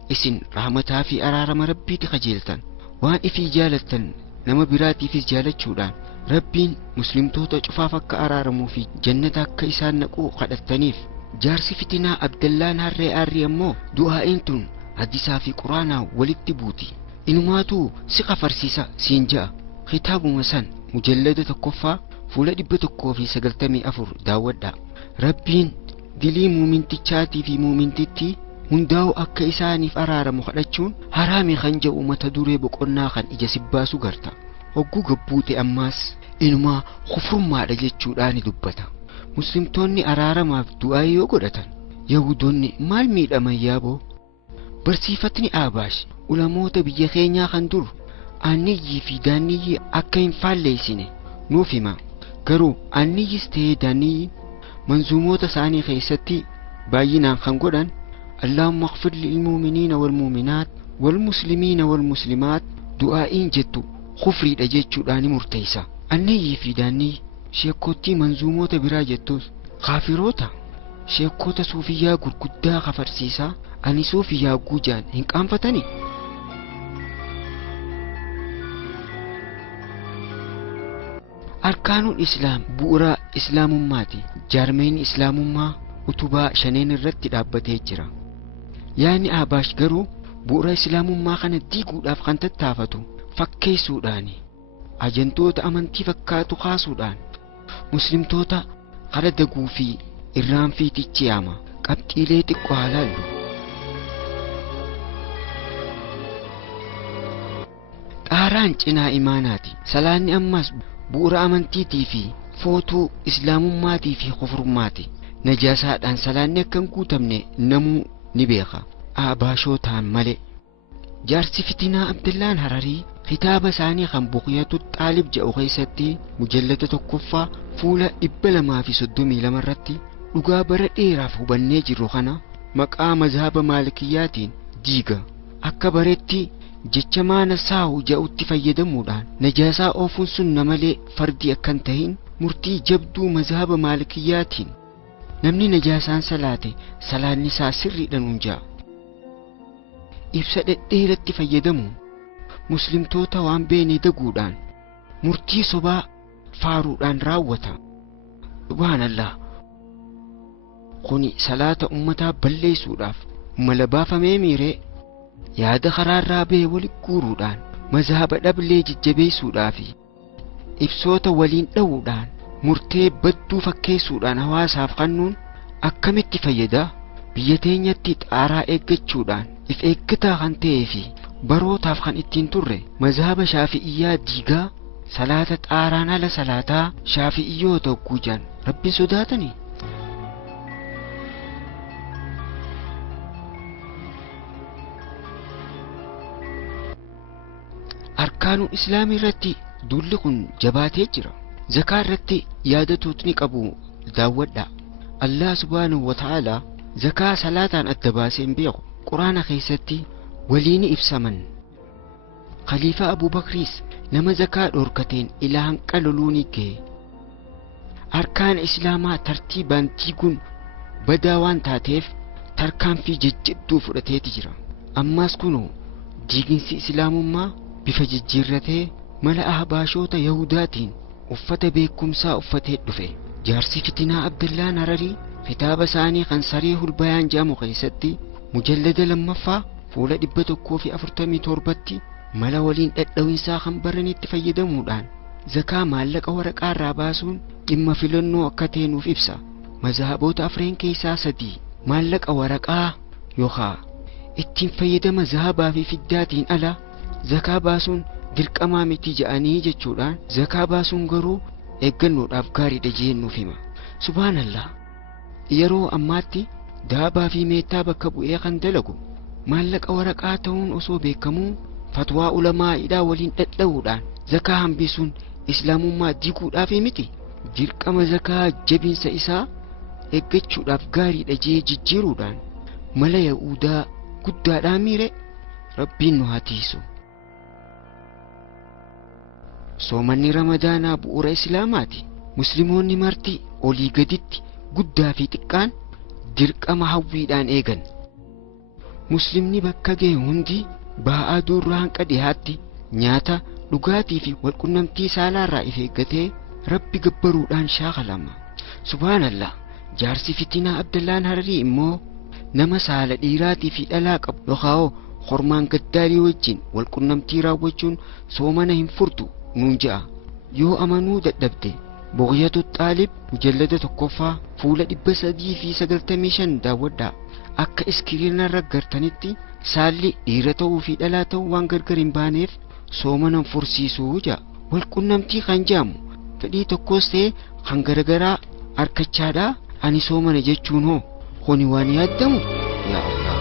Isin rahmataa fi araarama rabbiitti kajeeltan, waan ifii jaalattan nama biraatiifis jaalachuudhaan rabbiin muslimtoota cufaaf akka araaramuu fi jannata akka isaan naquu kadhattaniif. Jaarsi fitinaa Abdallaan Harree Arrii ammoo du'aa'iin tun hadiisaa fi quraanaa walitti buuti. Inumaatu si qafarsiisa siin ja'a. Kitaabuma san mujallada tokkoffaa fuula 194 daawwadhaa. Rabbiin dilii muumintichaatii fi muumintittii hundaa'u akka isaaniif araaramu kadhachuun haraami kan jedhu mata duree boqonnaa kan ija sibbaasu garta. Hogguu gabbuute ammaas inumaa kufurmaadha jechuudhaan dubbata. Muslimtoonni araaramaaf du'aa yoo godhatan Yahudoonni maal miidhaman yaaboo? Barsiifatni Abaash ulamoota biyya keenyaa kan dur aanniyyii fi daanniyyii akka hin faalleessine nuuf hima. Garuu aanniyyis ta'ee daanniyyi manzuumoota isaanii keessatti baay'inaan kan godhan Allahumma ighfir lil mu'miniina wal mu'minaat wal muslimiina wal muslimaat du'aa'iin jettu kufriidha jechuudhaan murteessa. Aanniyyii fi daanniyyi sheekottii manzuumoota biraa jettus kaafiroota. Sheekota suufiyyaa gurguddaa kafarsiisaa ani suufiyyaa guujaan hin qaanfatani. Arkaanuun Islaam bu'uura Islaamummaati. Jaarmeen Islaamummaa utubaa 5 irratti dhaabbatee jira. Yaani Abaash garuu bu'uura Islaamummaa kana diiguudhaaf kan tattaafatu fakkeessuudhaani. Ajantoota amantii fakkaatu kaasuudhaan muslimtoota kara daguu fi irraanfiitichi yaama. Qabxiilee xiqqoo haalaallu. Xaaraan cinaa imaanaati. Salaanni ammas bu'uura amantiitii fi footuu islaamummaatii fi kufurmaati. Najaasaadhaan salaanni akka hin guutamne namuu ni beeka. Abaashootaan malee. Jaarsi fitinaa Abdallaan Hararii kitaaba isaanii kan Buqiyatu Xaalib jedhu keessatti mujallada tokkoffaa fuula 232 irratti dhugaa bara dheeraaf hubannee jirru kana maqaa mazhaba Maalikiyyaatiin diiga. Akka bareetti jecha maana saa'u ja'utti fayyadamuudhaan najaasaa oofuun sunna malee fardi akkan tahin murtii jabduu mazhaba Maalikiyyaatiin namni najaasaan salaate salaanni isaa sirriidhaan hunjaa. Ibsa dhedheeratti fayyadamu muslimtoota waan beene daguudhaan murtii sobaa faaruudhaan raawwata. Subhaanallah. Kuni salaata ummataa balleessuudhaaf mala baafamee miiree yaada karaarraa bee walitti guuruudhaan mazhaba dhablee jajjabeessuudhaaf ibsoota waliin dha'uudhaan murtee badduu fakkeessuudhaan hawaasaaf kennuun akkamitti fayyada? Biyya teenyatti xaaraa eeggachuudhaan if eeggataa kan ta'ee fi barootaaf kan ittiin turre mazhaba Shaafi'iyyaa diigaa salaata xaaraan ala salaataa Shaafi'iyyoota guujaan rabbiin sodaatanii. Arkaanuu Islaamii irratti duulli kun jabaatee jira. Zakaa irratti yaada tuutni qabu daawwadhaa. Allah subhaanahu wa ta'ala zakaa salaataan adda baasee hin beeku. Quraana keessatti waliin ibsaman. Khaliifaa Abu Bakriis nama zakaa dhorkateen ilaahan qaloluuni ga'e. Arkaan Islaamaa tartiibaan diiguun badaa waan taateef tarkaanfii jajjabduu fudhateeti jira. Ammaas kunoo diiginsi Islaamummaa bifa jijjiirratee mala ahbaashoota Yahudaatiin uffata beekumsaa uffatee dhufe. jaarsi fitinaa Abdallaan Hararii kitaaba isaanii kan Sariihul Bayaan jedhamu keessatti mujallada lammaffaa fuula 147tti mala waliin dhadhawinsaa kan baranitti fayyadamuudhaan zakaa maallaqa waraqaa irraa baasuun dhimma filannoo akka ta'e nuuf ibsa. Mazhaboota afreen keessaa 3 maallaqa waraqaa yookaan ittiin fayyadama zahabaa fi fiddaatiin ala zakaa baasuun dirqamaa miti jedhanii jechuudhaan zakaa baasuun garuu eeggannoodhaaf gaariidha jeen nuuf hima. Subhaanallah, yeroo ammaatti dahabaa fi meettaa bakka bu'ee kan dalagu maallaqa waraqaa ta'uun osoo beekamuu fatwaa ulamaa'idhaa waliin dhadha'uudhaan zakaa hambisuun islaamummaa diguudhaaf miti, dirqama zakaa jabinsa isaa eeggachuudhaaf gaariidha jee jijjiiruudhaan mala yahudaa guddaadhaa miire. Rabbiin nu haa tiisu. Soomanni Ramadaanaa bu'uura islaamaati. Musliimoonni marti olii gaditti guddaa fi xiqqaan dirqama hawwiidhaan eegan. Muslimni bakka ga'e hundi ba'aa durraa hanqa dhiyaatti nyaata, dhugaatii fi walqunnamtii saalaarraa if eeggatee Rabbi gabbaruudhaan shaakalama. Subhaanallah, jaarsi fitinaa Abdallaan Hararii immoo nama saala dhiiraatii fi dhalaa qabu yookaan hormaan gaddaarii wajjin walqunnamtii raawwachuun soomana hin furtu nuun ja'a. Yoo amanuu dadhabde Bughiyatu Xaalib mujallada 1ffaa fuula 395 daawwadhaa. Akka iskiriinarra gartanitti saalli dhiira ta'uu fi dhalaa ta'uu waan gargar hin baaneef soomanan fursiisuu ja'a. Walqunnamtii kan jedhamu fedhii tokkos ta'e kan garagaraa harkachaadhaa ani soomana jechuun hoo kuni waan yaaddamu yaa Allah.